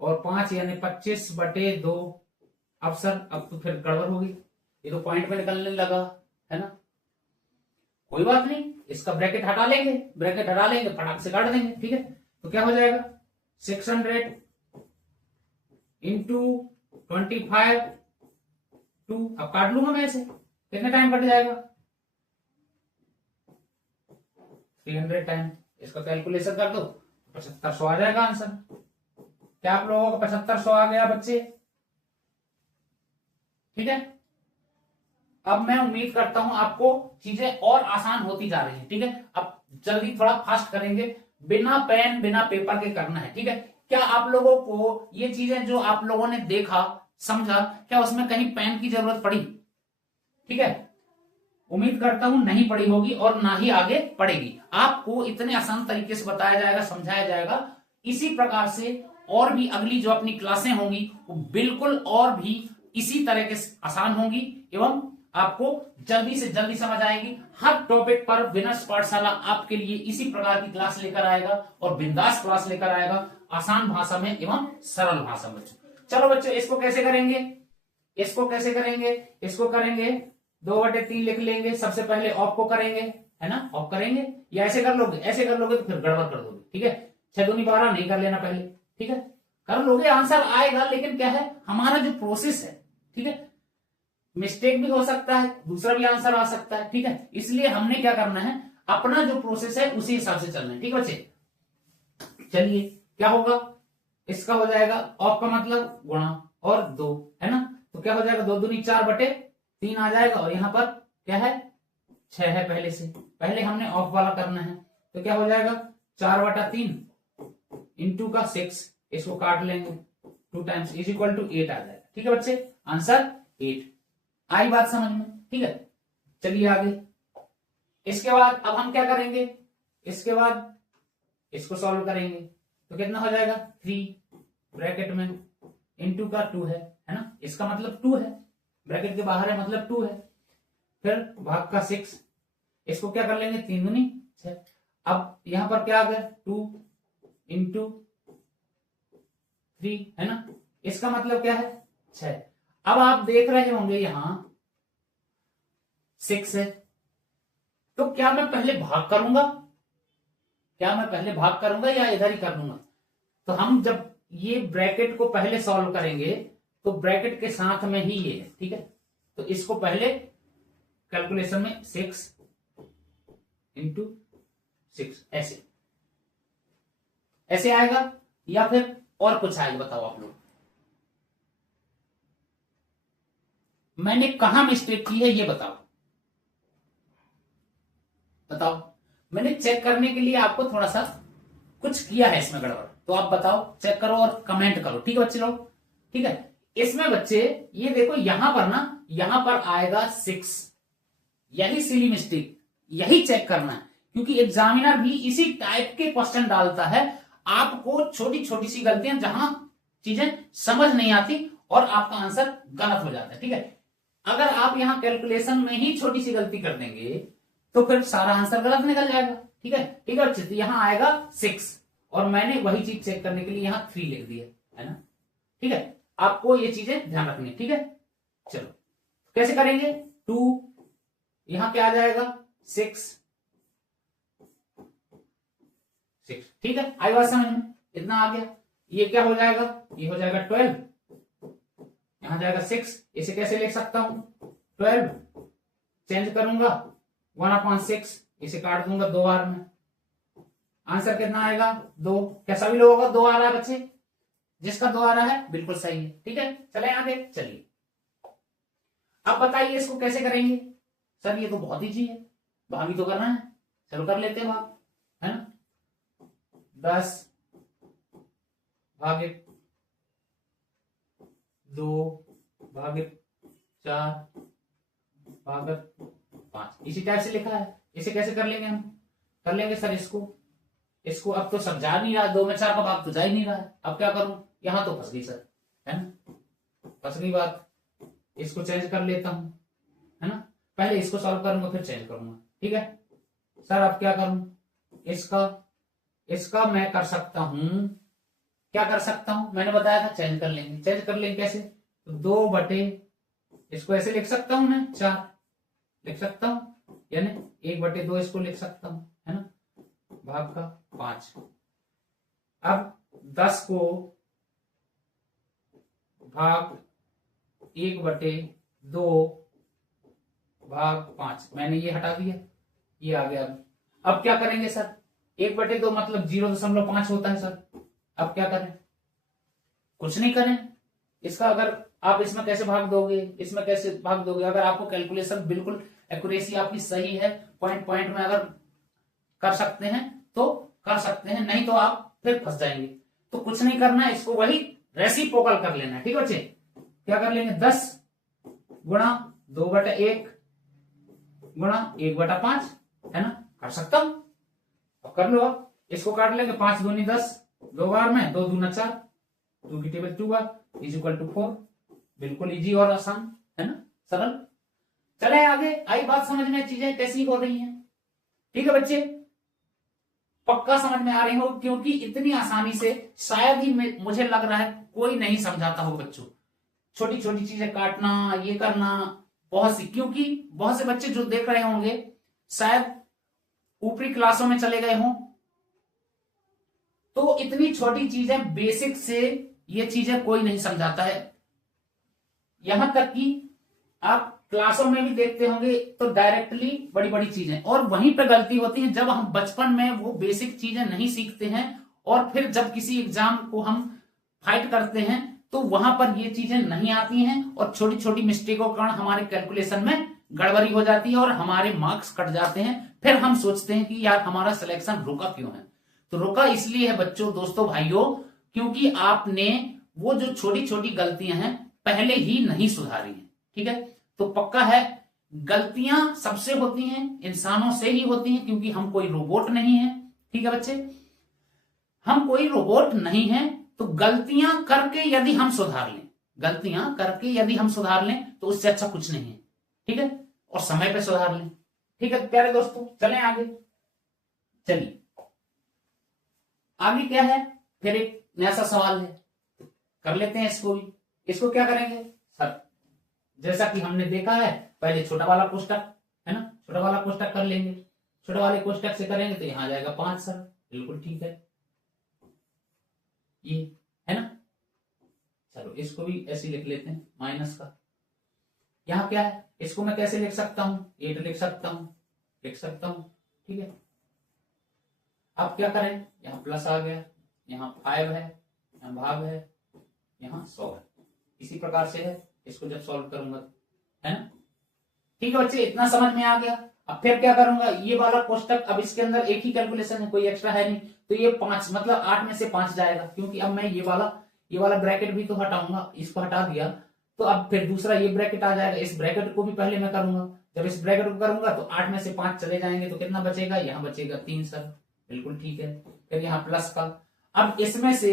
और 5 यानी 25/2। अब सर अब तो फिर गड़बड़ होगी, ये तो पॉइंट पे निकलने लगा, है ना। कोई बात नहीं, इसका ब्रैकेट हटा लेंगे, ब्रैकेट हटा लेंगे, फटाक से काट देंगे। ठीक है, तो क्या हो जाएगा? 600 इंटू 25 2। अब काट लूंगा मैं ऐसे, कितने टाइम कट जाएगा? 300 टाइम। इसका कैलकुलेशन कर दो, 7500 आ जाएगा आंसर। क्या आप लोगों का 7500 आ गया बच्चे? ठीक है, अब मैं उम्मीद करता हूं आपको चीजें और आसान होती जा रही हैं। ठीक है, अब जल्दी थोड़ा फास्ट करेंगे, बिना पेन बिना पेपर के करना है। ठीक है, क्या आप लोगों को ये चीजें जो आप लोगों ने देखा समझा, क्या उसमें कहीं पेन की जरूरत पड़ी? ठीक है, उम्मीद करता हूं नहीं पड़ी होगी और ना ही आगे पड़ेगी। आपको इतने आसान तरीके से बताया जाएगा, समझाया जाएगा। इसी प्रकार से और भी अगली जो अपनी क्लासें होंगी वो बिल्कुल और भी इसी तरह के आसान होंगी एवं आपको जल्दी से जल्दी समझ आएगी। हर टॉपिक पर विनर्स पाठशाला आपके लिए इसी प्रकार की क्लास लेकर आएगा और बिंदास क्लास लेकर आएगा, आसान भाषा में एवं सरल भाषा में। चलो बच्चों, इसको कैसे करेंगे? इसको कैसे करेंगे? इसको करेंगे 2/3 लिख लेंगे। सबसे पहले ऑफ को करेंगे, है ना, ऑफ करेंगे, या ऐसे कर लोगे? ऐसे कर लोगे तो फिर गड़बड़ कर दोगे। ठीक है, 6 दूनी 12 नहीं कर लेना पहले। ठीक है, कर लोगे, आंसर आएगा, लेकिन क्या है हमारा जो प्रोसेस है, ठीक है, मिस्टेक भी हो सकता है, दूसरा भी आंसर आ सकता है। ठीक है, इसलिए हमने क्या करना है, अपना जो प्रोसेस है उसी हिसाब से चलना है। ठीक है बच्चे, चलिए क्या होगा? इसका हो जाएगा ऑफ का मतलब गुणा और 2, है ना, तो क्या हो जाएगा? 2 दूनी 4/3 आ जाएगा और यहां पर क्या है? 6 है पहले से, पहले हमने ऑफ वाला करना है, तो क्या हो जाएगा? 4/3 इंटू का 6, इसको काट लेंगे 2 टाइम्स इज इक्वल टू 8 आ जाएगा। ठीक है बच्चे, आंसर 8। आई बात समझ में? ठीक है, चलिए आगे। इसके बाद अब हम क्या करेंगे? इसके बाद इसको सॉल्व करेंगे तो कितना हो जाएगा? 3 ब्रैकेट में इंटू का 2 है ना, इसका मतलब 2 है, ब्रैकेट के बाहर है मतलब 2 है, फिर भाग का 6, इसको क्या कर लेंगे? 3 दूनी 6। अब यहां पर क्या आ गया? 2 इंटू 3, है ना, इसका मतलब क्या है? 6। अब आप देख रहे होंगे यहां 6 है। तो क्या मैं पहले भाग करूंगा, या इधर ही कर दूंगा? तो हम जब ये ब्रैकेट को पहले सॉल्व करेंगे तो ब्रैकेट के साथ में ही ये है, ठीक है। तो इसको पहले कैलकुलेशन में 6 इंटू 6 ऐसे आएगा, या फिर और कुछ आएगा? बताओ आप लोग, मैंने कहां मिस्टेक की है ये बताओ। मैंने चेक करने के लिए आपको थोड़ा सा कुछ किया है इसमें गड़बड़, तो आप बताओ, चेक करो और कमेंट करो, ठीक है बच्चे लोग? ठीक है, इसमें बच्चे ये देखो, यहां पर आएगा 6, यही सिली मिस्टेक, यही चेक करना है, क्योंकि एग्जामिनर भी इसी टाइप के क्वेश्चन डालता है। आपको छोटी छोटी सी गलतियां, जहां चीजें समझ नहीं आती और आपका आंसर गलत हो जाता है, ठीक है। अगर आप यहां कैलकुलेशन में ही छोटी सी गलती कर देंगे तो फिर सारा आंसर गलत निकल जाएगा, ठीक है। ठीक है बच्चे, तो यहां आएगा 6 और मैंने वही चीज चेक करने के लिए यहां 3 लिख दिया है ना, ठीक है। आपको ये चीजें ध्यान रखनी है, ठीक है। चलो कैसे करेंगे? 2 यहां क्या आ जाएगा? 6, ठीक है। आई बात समझ में? इतना आ गया। ये क्या हो जाएगा? ये हो जाएगा 12, यहां जाएगा 6, इसे कैसे लिख सकता हूं? 12 चेंज करूंगा 1/6, इसे काट दूंगा 2 बार में, आंसर कितना आएगा? 2। क्या सभी लोगों का 2 आ रहा है बच्चे? जिसका 2 आ रहा है बिल्कुल सही है, ठीक है। चले आगे, चलिए अब बताइए इसको कैसे करेंगे? सर ये तो बहुत ईजी है, भागी तो करना है, चलो कर लेते हैं भाग, है ना। 10 भागे 2 भागे 4 भागे 5, इसी टाइप से लिखा है। इसे कैसे कर लेंगे हम? कर लेंगे सर इसको अब तो सब जा नहीं रहा, 2 में 4 का भाग तो जा ही नहीं रहा है, अब क्या करूं? यहां तो फंस गई सर, है ना, फंस गई बात। इसको चेंज कर लेता हूं, है ना, पहले इसको सॉल्व करूंगा फिर चेंज करूंगा, ठीक है। सर अब क्या करूं? इसका मैं कर सकता हूं, क्या कर सकता हूं? मैंने बताया था चेंज कर लेंगे कैसे? तो 2 बटे, इसको ऐसे लिख सकता हूं मैं, 4 लिख सकता हूं, यानी 1/2 इसको लिख सकता हूं, है ना, भाग का 5। अब 10 को भाग 1/2 भाग 5, मैंने ये हटा दिया, ये आ गया। अब क्या करेंगे सर? 1/2 मतलब 0.5 होता है सर। अब क्या करें? कुछ नहीं करें। इसका अगर आप इसमें कैसे भाग दोगे, इसमें कैसे भाग दोगे? अगर आपको कैलकुलेशन बिल्कुल एक्यूरेसी आपकी सही है, पॉइंट पॉइंट में अगर कर सकते हैं तो कर सकते हैं, नहीं तो आप फिर फंस जाएंगे। तो कुछ नहीं करना है, इसको वही रेसिप्रोकल कर लेना है, ठीक है बच्चे। क्या कर लेंगे? 10 गुणा 2/1 गुणा 1/5, है ना, कर सकता हूं, अब कर लो। अब इसको काट लेंगे, 5 दूनी 10, 2 बार में, 2 दूना 4, 2 की टेबल 2 बार इज इक्वल टू 4। बिल्कुल इजी और आसान, है ना, सरल। चले आगे, आई बात समझ में? चीजें कैसी हो रही हैं, ठीक है बच्चे? पक्का समझ में आ रही हो, क्योंकि इतनी आसानी से शायद ही मुझे लग रहा है कोई नहीं समझाता हो बच्चों। छोटी छोटी चीजें काटना, ये करना, बहुत सी, क्योंकि बहुत से बच्चे जो देख रहे होंगे शायद ऊपरी क्लासों में चले गए हों, तो इतनी छोटी चीजें, बेसिक से ये चीजें कोई नहीं समझाता है। यहां तक कि आप क्लासों में भी देखते होंगे तो डायरेक्टली बड़ी बड़ी चीजें, और वहीं पे गलती होती है जब हम बचपन में वो बेसिक चीजें नहीं सीखते हैं, और फिर जब किसी एग्जाम को हम फाइट करते हैं तो वहां पर ये चीजें नहीं आती हैं, और छोटी छोटी मिस्टेकों के कारण हमारे कैलकुलेशन में गड़बड़ी हो जाती है और हमारे मार्क्स कट जाते हैं। फिर हम सोचते हैं कि यार हमारा सिलेक्शन रुका क्यों है? तो रुका इसलिए है बच्चों, दोस्तों, भाइयों, क्योंकि आपने वो जो छोटी छोटी गलतियां हैं पहले ही नहीं सुधारी है, ठीक है। तो पक्का है, गलतियां सबसे होती हैं, इंसानों से ही होती हैं, क्योंकि हम कोई रोबोट नहीं है, ठीक है बच्चे, हम कोई रोबोट नहीं है। तो गलतियां करके यदि हम सुधार लें तो उससे अच्छा कुछ नहीं है, ठीक है, और समय पे सुधार लें, ठीक है प्यारे दोस्तों। चलें आगे, चलिए आगे क्या है, फिर एक नया सा सवाल है, कर लेते हैं इसको भी। इसको क्या करेंगे सर? जैसा कि हमने देखा है, पहले छोटा वाला कोष्टक है ना। छोटा वाला कोष्टक कर लेंगे, छोटा वाले कोष्टक से करेंगे तो यहां आ जाएगा 5 सर, बिल्कुल ठीक है, ये है ना। चलो इसको भी ऐसे लिख लेते हैं माइनस का। यहाँ क्या है, इसको मैं कैसे लिख सकता हूं, 8 लिख सकता हूं, ठीक है। अब क्या करें, यहाँ प्लस आ गया, यहाँ 5 है, यहाँ भाग है, यहाँ 100 है, इसी प्रकार से है। इसको जब सॉल्व करूंगा, है ना। ठीक है बच्चे, इतना समझ में आ गया। अब फिर क्या करूंगा, ये वाला कोष्टक, अब इसके अंदर एक ही कैलकुलेशन है, कोई एक्स्ट्रा है नहीं, तो ये 5 मतलब 8 में से 5 जाएगा, क्योंकि अब मैं ये वाला ब्रैकेट भी तो हटाऊंगा, इसको हटा दिया, तो अब फिर दूसरा ये ब्रैकेट आ जाएगा, इस ब्रैकेट को भी पहले मैं करूंगा। जब इस ब्रैकेट को करूंगा तो 8 में से 5 चले जाएंगे, तो कितना बचेगा, यहाँ बचेगा 3 सर, बिल्कुल ठीक है। फिर यहाँ प्लस का, अब इसमें से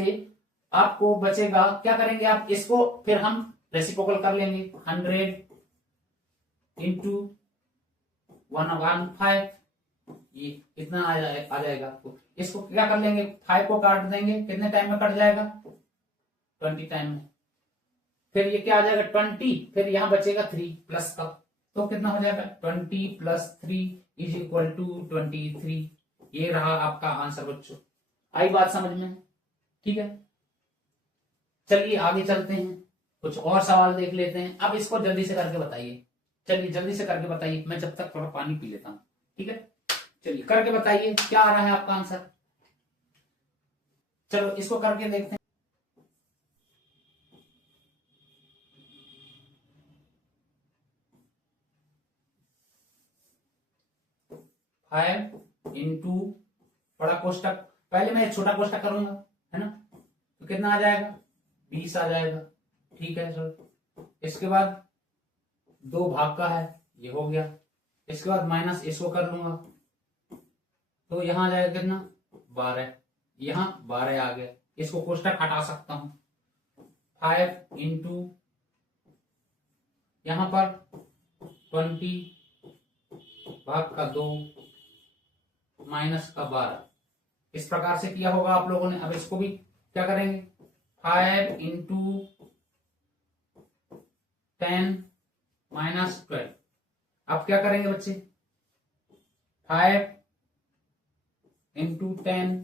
आपको बचेगा, क्या करेंगे आप, इसको फिर हम रेसिप्रोकल कर लेंगे, 100 इंटू 115, ये कितना आ जाएगा आपको। इसको क्या कर लेंगे, 5 को काट देंगे, कितने टाइम में कट जाएगा, 20 टाइम में। फिर ये क्या आ जाएगा 20, फिर यहां बचेगा 3 प्लस का, तो कितना हो जाएगा 20 प्लस 3 इज इक्वल टू 23। ये रहा आपका आंसर बच्चों, आई बात समझ में, ठीक है। चलिए आगे चलते हैं, कुछ और सवाल देख लेते हैं। अब इसको जल्दी से करके बताइए, चलिए जल्दी से करके बताइए, मैं जब तक थोड़ा पानी पी लेता हूं, ठीक है। चलिए करके बताइए क्या आ रहा है आपका आंसर। चलो इसको करके देखते हैं। 5 इंटू बड़ा कोष्टक, पहले मैं छोटा कोष्टक करूंगा, है ना, तो कितना आ जाएगा 20 आ जाएगा, ठीक है सर। इसके बाद 2 भाग का है, ये हो गया। इसके बाद माइनस इसको कर लूंगा, तो यहां आ जाएगा कितना 12, यहां 12 आ गया। इसको कोष्टक हटा सकता हूं, 5 इंटू यहां पर 20 भाग का 2 माइनस का 12, इस प्रकार से किया होगा आप लोगों ने। अब इसको भी क्या करेंगे, 5 इंटू 10 माइनस 12। अब क्या करेंगे बच्चे, 5 इंटू 10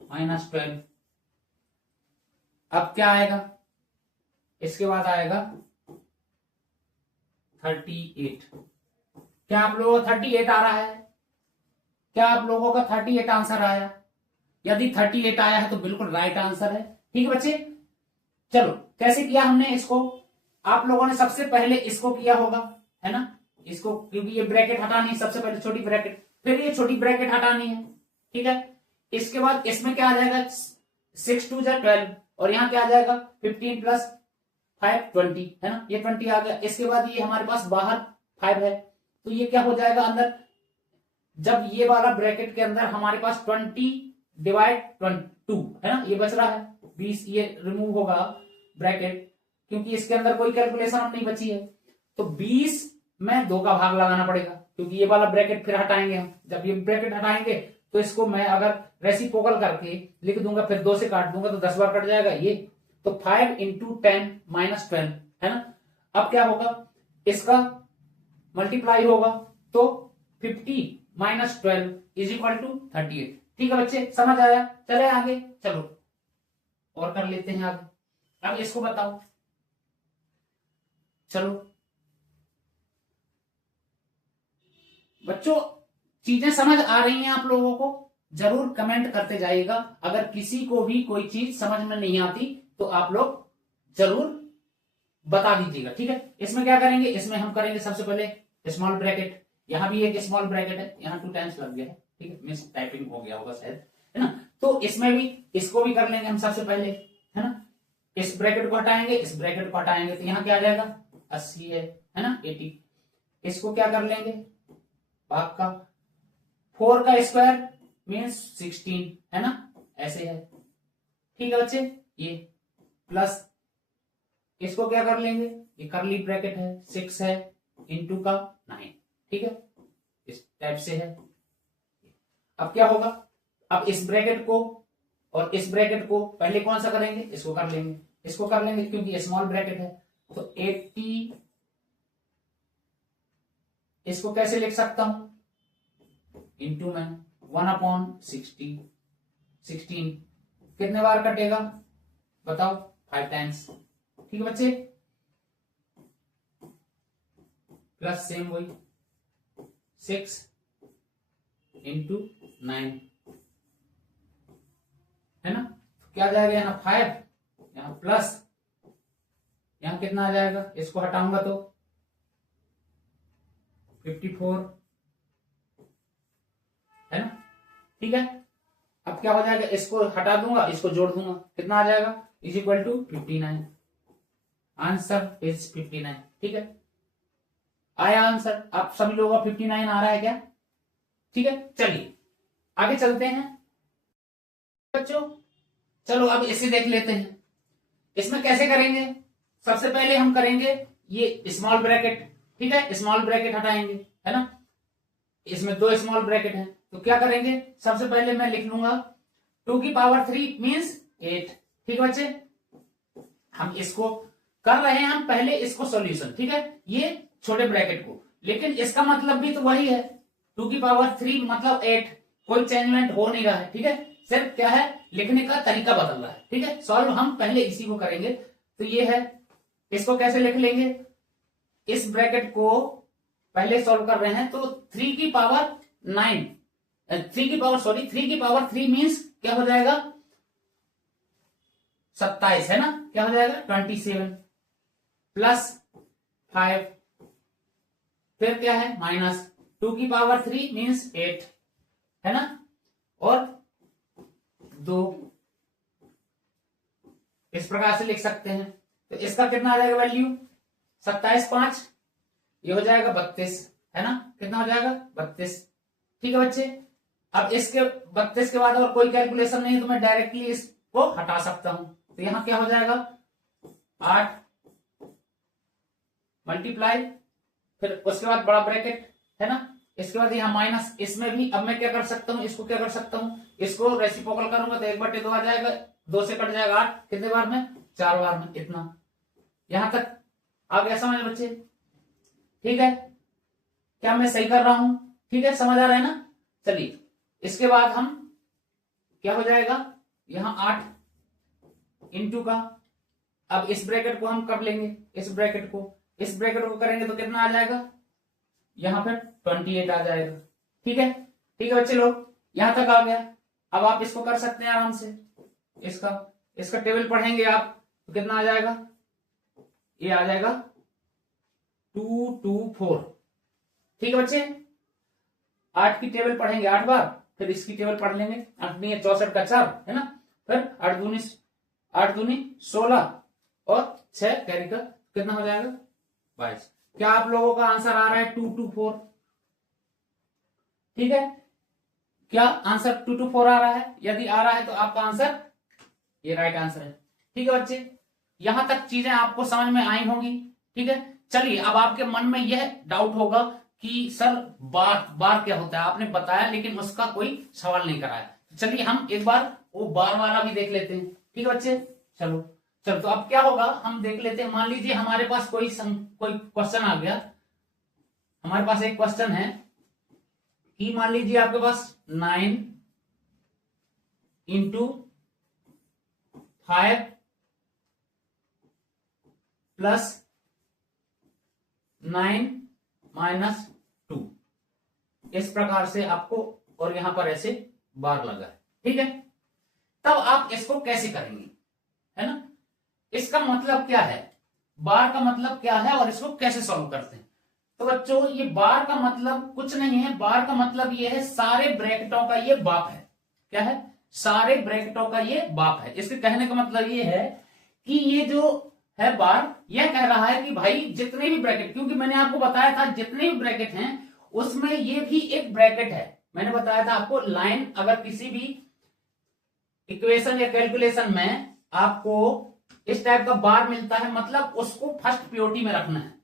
माइनस 12। अब क्या आएगा, इसके बाद आएगा 38। क्या आप लोगों का 38 आ रहा है, क्या आप लोगों का 38 आंसर आया? यदि 38 आया है तो बिल्कुल राइट आंसर है, ठीक है बच्चे। चलो कैसे किया हमने इसको, आप लोगों ने सबसे पहले इसको किया होगा, है ना, इसको, क्योंकि ये ब्रैकेट हटानी है, सबसे पहले छोटी ब्रैकेट, फिर ये छोटी ब्रैकेट हटानी है, ठीक है। इसके बाद इसमें क्या आ जाएगा 6 2 12, और यहां क्या आ जाएगा 15 प्लस 5 20, है ना, ये 20 आ गया। इसके बाद ये हमारे पास बाहर 5 है, तो ये क्या हो जाएगा अंदर, जब ये वाला ब्रैकेट के अंदर हमारे पास 20 डिवाइड 2 है ना, ये बच रहा है 20, ये रिमूव होगा ब्रैकेट, क्योंकि इसके अंदर कोई कैलकुलेशन अब नहीं बची है। तो 20 में 2 का भाग लगाना पड़ेगा, क्योंकि ये वाला ब्रैकेट फिर हटाएंगे हम। जब ये ब्रैकेट हटाएंगे तो इसको मैं अगर रेसिप्रोकल करके लिख दूंगा, फिर 2 से काट दूंगा तो 10 बार कट जाएगा ये। तो 5 इंटू 10 माइनस 12, है ना। अब क्या होगा, इसका मल्टीप्लाई होगा, तो 50 माइनस 12 इज इक्वल टू 38। ठीक है बच्चे, समझ आया। चले आगे, चलो और कर लेते हैं आगे। अब इसको बताओ, चलो बच्चों, चीजें समझ आ रही हैं आप लोगों को? जरूर कमेंट करते जाइएगा। अगर किसी को भी कोई चीज समझ में नहीं आती तो आप लोग जरूर बता दीजिएगा, ठीक है। इसमें क्या करेंगे, इसमें हम करेंगे सबसे पहले स्मॉल ब्रैकेट, यहां भी एक स्मॉल ब्रैकेट है, यहां 2 टाइम्स लग गया है, ठीक है, मिस टाइपिंग हो गया होगा शायद, है ना। तो इसमें भी इसको भी कर लेंगे हम सबसे पहले, है ना। इस ब्रैकेट को हटाएंगे, इस ब्रैकेट को हटाएंगे, तो यहां क्या आ जाएगा 80 है ना 80। इसको क्या कर लेंगे, भाग का 4 का स्क्वायर मीन्स 16, है ना, ऐसे है, ठीक है बच्चे। ये प्लस इसको क्या कर लेंगे, ये करली ब्रैकेट है, 6 है इंटू का 9, ठीक है, इस टाइप से है। अब क्या होगा, अब इस ब्रैकेट को और इस ब्रैकेट को पहले कौन सा करेंगे, इसको कर लेंगे, इसको कर लेंगे क्योंकि स्मॉल ब्रैकेट है। तो 80 इसको कैसे लिख सकता हूं, इंटू में 1/16 कितने बार कटेगा बताओ, 5 टाइम्स। ठीक है बच्चे, प्लस सेम वही 6 इंटू 9 है ना। क्या आ जाएगा यहाँ 5, यहाँ प्लस, यहाँ कितना आ जाएगा, इसको हटाऊंगा तो 54 है ना। ठीक है, अब क्या हो जाएगा, इसको हटा दूंगा, इसको जोड़ दूंगा, कितना आ जाएगा, is equal to 59। Answer is 59। ठीक है, आया आंसर, आप सभी लोगों का 59 आ रहा है क्या। ठीक है, चलिए आगे चलते हैं बच्चों। चलो अब इसे देख लेते हैं, इसमें कैसे करेंगे। सबसे पहले हम करेंगे ये स्मॉल ब्रैकेट, ठीक है, स्मॉल ब्रैकेट हटाएंगे, है ना। इसमें 2 स्मॉल ब्रैकेट हैं, तो क्या करेंगे, सबसे पहले मैं लिख लूंगा 2 की पावर 3 मीन्स 8। ठीक है बच्चे, हम इसको कर रहे हैं, हम पहले इसको सॉल्यूशन, ठीक है, ये छोटे ब्रैकेट को, लेकिन इसका मतलब भी तो वही है, 2 की पावर 3 मतलब 8, कोई चेंजमेंट हो नहीं रहा है। ठीक है, सिर्फ क्या है, लिखने का तरीका बदल रहा है। ठीक है, सॉल्व हम पहले इसी को करेंगे, तो ये है, इसको कैसे लिख लेंगे, इस ब्रैकेट को पहले सॉल्व कर रहे हैं, तो 3 की पावर 3 मीन्स क्या हो जाएगा, 27 है ना, क्या हो जाएगा 27 प्लस 5, फिर क्या है माइनस 2 की पावर 3 मीन्स 8 है ना, और 2 इस प्रकार से लिख सकते हैं। तो इसका कितना आ जाएगा वैल्यू, 27 5, ये हो जाएगा 32 है ना, कितना हो जाएगा 32। ठीक है बच्चे, अब इसके 32 के बाद और कोई कैलकुलेशन नहीं है, तो मैं डायरेक्टली इसको हटा सकता हूं, तो यहां क्या हो जाएगा 8 मल्टीप्लाई, फिर उसके बाद बड़ा ब्रैकेट है ना, इसके बाद यहां माइनस, इसमें भी अब मैं क्या कर सकता हूं, इसको क्या कर सकता हूं, इसको रेसिप्रोकल करूंगा तो 1/2 आ जाएगा, 2 से कट जाएगा 8, कितने बार में 4 बार में, इतना। यहां तक आ गया समझ बच्चे। ठीक है, क्या मैं सही कर रहा हूं, ठीक है, समझ आ रहा है ना। चलिए इसके बाद हम क्या हो जाएगा, यहां 8 इंटू का, अब इस ब्रैकेट को हम कर लेंगे, इस ब्रैकेट को करेंगे तो कितना आ जाएगा, यहां पर 28 आ जाएगा। ठीक है, ठीक है बच्चे लोग, यहां तक आ गया। अब आप इसको कर सकते हैं आराम से, इसका टेबल पढ़ेंगे आप तो कितना आ जाएगा, ये आ जाएगा 224। ठीक है बच्चे, 8 की टेबल पढ़ेंगे 8 बार, फिर इसकी टेबल पढ़ लेंगे, 8 नहीं है 64 का 4 है ना, फिर 8 दूनी 16 और 6 कैरी का कितना हो जाएगा 22। क्या आप लोगों का आंसर आ रहा है 224। ठीक है, क्या आंसर 224 आ रहा है, यदि आ रहा है तो आपका आंसर ये राइट आंसर है। ठीक है बच्चे, यहां तक चीजें आपको समझ में आई होंगी। ठीक है, चलिए अब आपके मन में यह डाउट होगा कि सर बार क्या होता है, आपने बताया लेकिन उसका कोई सवाल नहीं कराया। चलिए हम एक बार वो बार वाला भी देख लेते हैं। ठीक है बच्चे, चलो तो अब क्या होगा हम देख लेते हैं। मान लीजिए हमारे पास कोई क्वेश्चन आ गया, हमारे पास एक क्वेश्चन है कि मान लीजिए आपके पास 9 इंटू 5 प्लस 9 माइनस 2, इस प्रकार से आपको, और यहां पर ऐसे बार लगा है। ठीक है, तब आप इसको कैसे करेंगे, है ना, इसका मतलब क्या है, बार का मतलब क्या है और इसको कैसे सॉल्व करते हैं। तो बच्चों ये बार का मतलब कुछ नहीं है, बार का मतलब ये है सारे ब्रैकेटों का ये बाप है। क्या है, सारे ब्रैकेटों का ये बाप है। इसके कहने का मतलब ये है कि ये जो है बार, यह कह रहा है कि भाई जितने भी ब्रैकेट, क्योंकि मैंने आपको बताया था जितने भी ब्रैकेट हैं उसमें ये भी एक ब्रैकेट है। मैंने बताया था आपको, लाइन अगर किसी भी इक्वेशन या कैलकुलेशन में आपको इस टाइप का बार मिलता है, मतलब उसको फर्स्ट प्योरिटी में रखना है।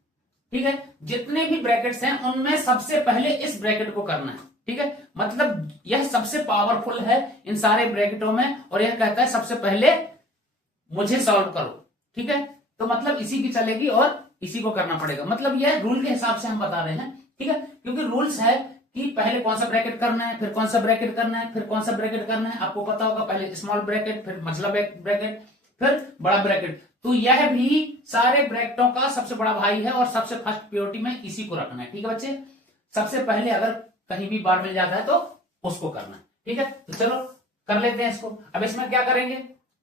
ठीक है, जितने भी ब्रैकेट्स हैं उनमें सबसे पहले इस ब्रैकेट को करना है। ठीक है, मतलब यह सबसे पावरफुल है इन सारे ब्रैकेटों में, और यह कहता है सबसे पहले मुझे सॉल्व करो। ठीक है, तो मतलब इसी की चलेगी और इसी को करना पड़ेगा, मतलब यह रूल के हिसाब से हम बता रहे हैं ठीक है, क्योंकि रूल्स है कि पहले कौन सा ब्रैकेट करना है, फिर कौन सा ब्रैकेट करना है, फिर कौन सा ब्रैकेट करना है। आपको पता होगा, पहले स्मॉल ब्रैकेट, फिर मझला ब्रैकेट, फिर बड़ा ब्रैकेट। तो यह भी सारे ब्रैकेटों का सबसे बड़ा भाई है और सबसे फर्स्ट प्रायोरिटी में इसी को रखना है। ठीक है बच्चे, सबसे पहले अगर कहीं भी बार मिल जाता है तो उसको करना है। ठीक है, तो चलो कर लेते हैं इसको। अब इसमें क्या करेंगे,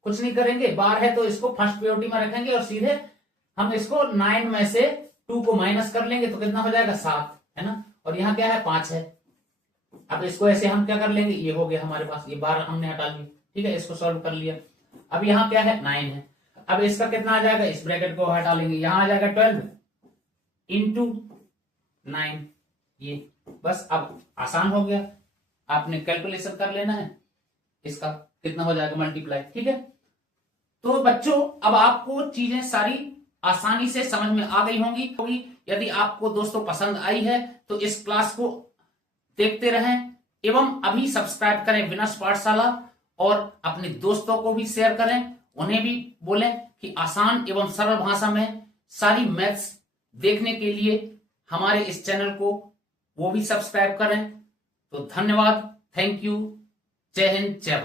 कुछ नहीं करेंगे, बार है तो इसको फर्स्ट प्रायोरिटी में रखेंगे और सीधे हम इसको 9 में से 2 को माइनस कर लेंगे तो कितना हो जाएगा 7, है ना। और यहाँ क्या है 5 है। अब इसको ऐसे हम क्या कर लेंगे, ये हो गया हमारे पास, ये 12 हमने हटा लिया। ठीक है, इसको सॉल्व कर लिया। अब यहाँ क्या है 9 है। अब इसका कितना आ जाएगा, इस ब्रैकेट को हटा लेंगे, यहां आ जाएगा 12 इंटू 9। ये बस अब आसान हो गया, आपने कैलकुलेशन कर लेना है इसका कितना हो जाएगा मल्टीप्लाई। ठीक है, तो बच्चों अब आपको चीजें सारी आसानी से समझ में आ गई होंगी। यदि आपको दोस्तों पसंद आई है तो इस क्लास को देखते रहें एवं अभी सब्सक्राइब करें विनस पाठशाला और अपने दोस्तों को भी शेयर करें, उन्हें भी बोलें कि आसान एवं सरल भाषा में सारी मैथ्स देखने के लिए हमारे इस चैनल को वो भी सब्सक्राइब करें। तो धन्यवाद, थैंक यू, जय हिंद, जय भारत।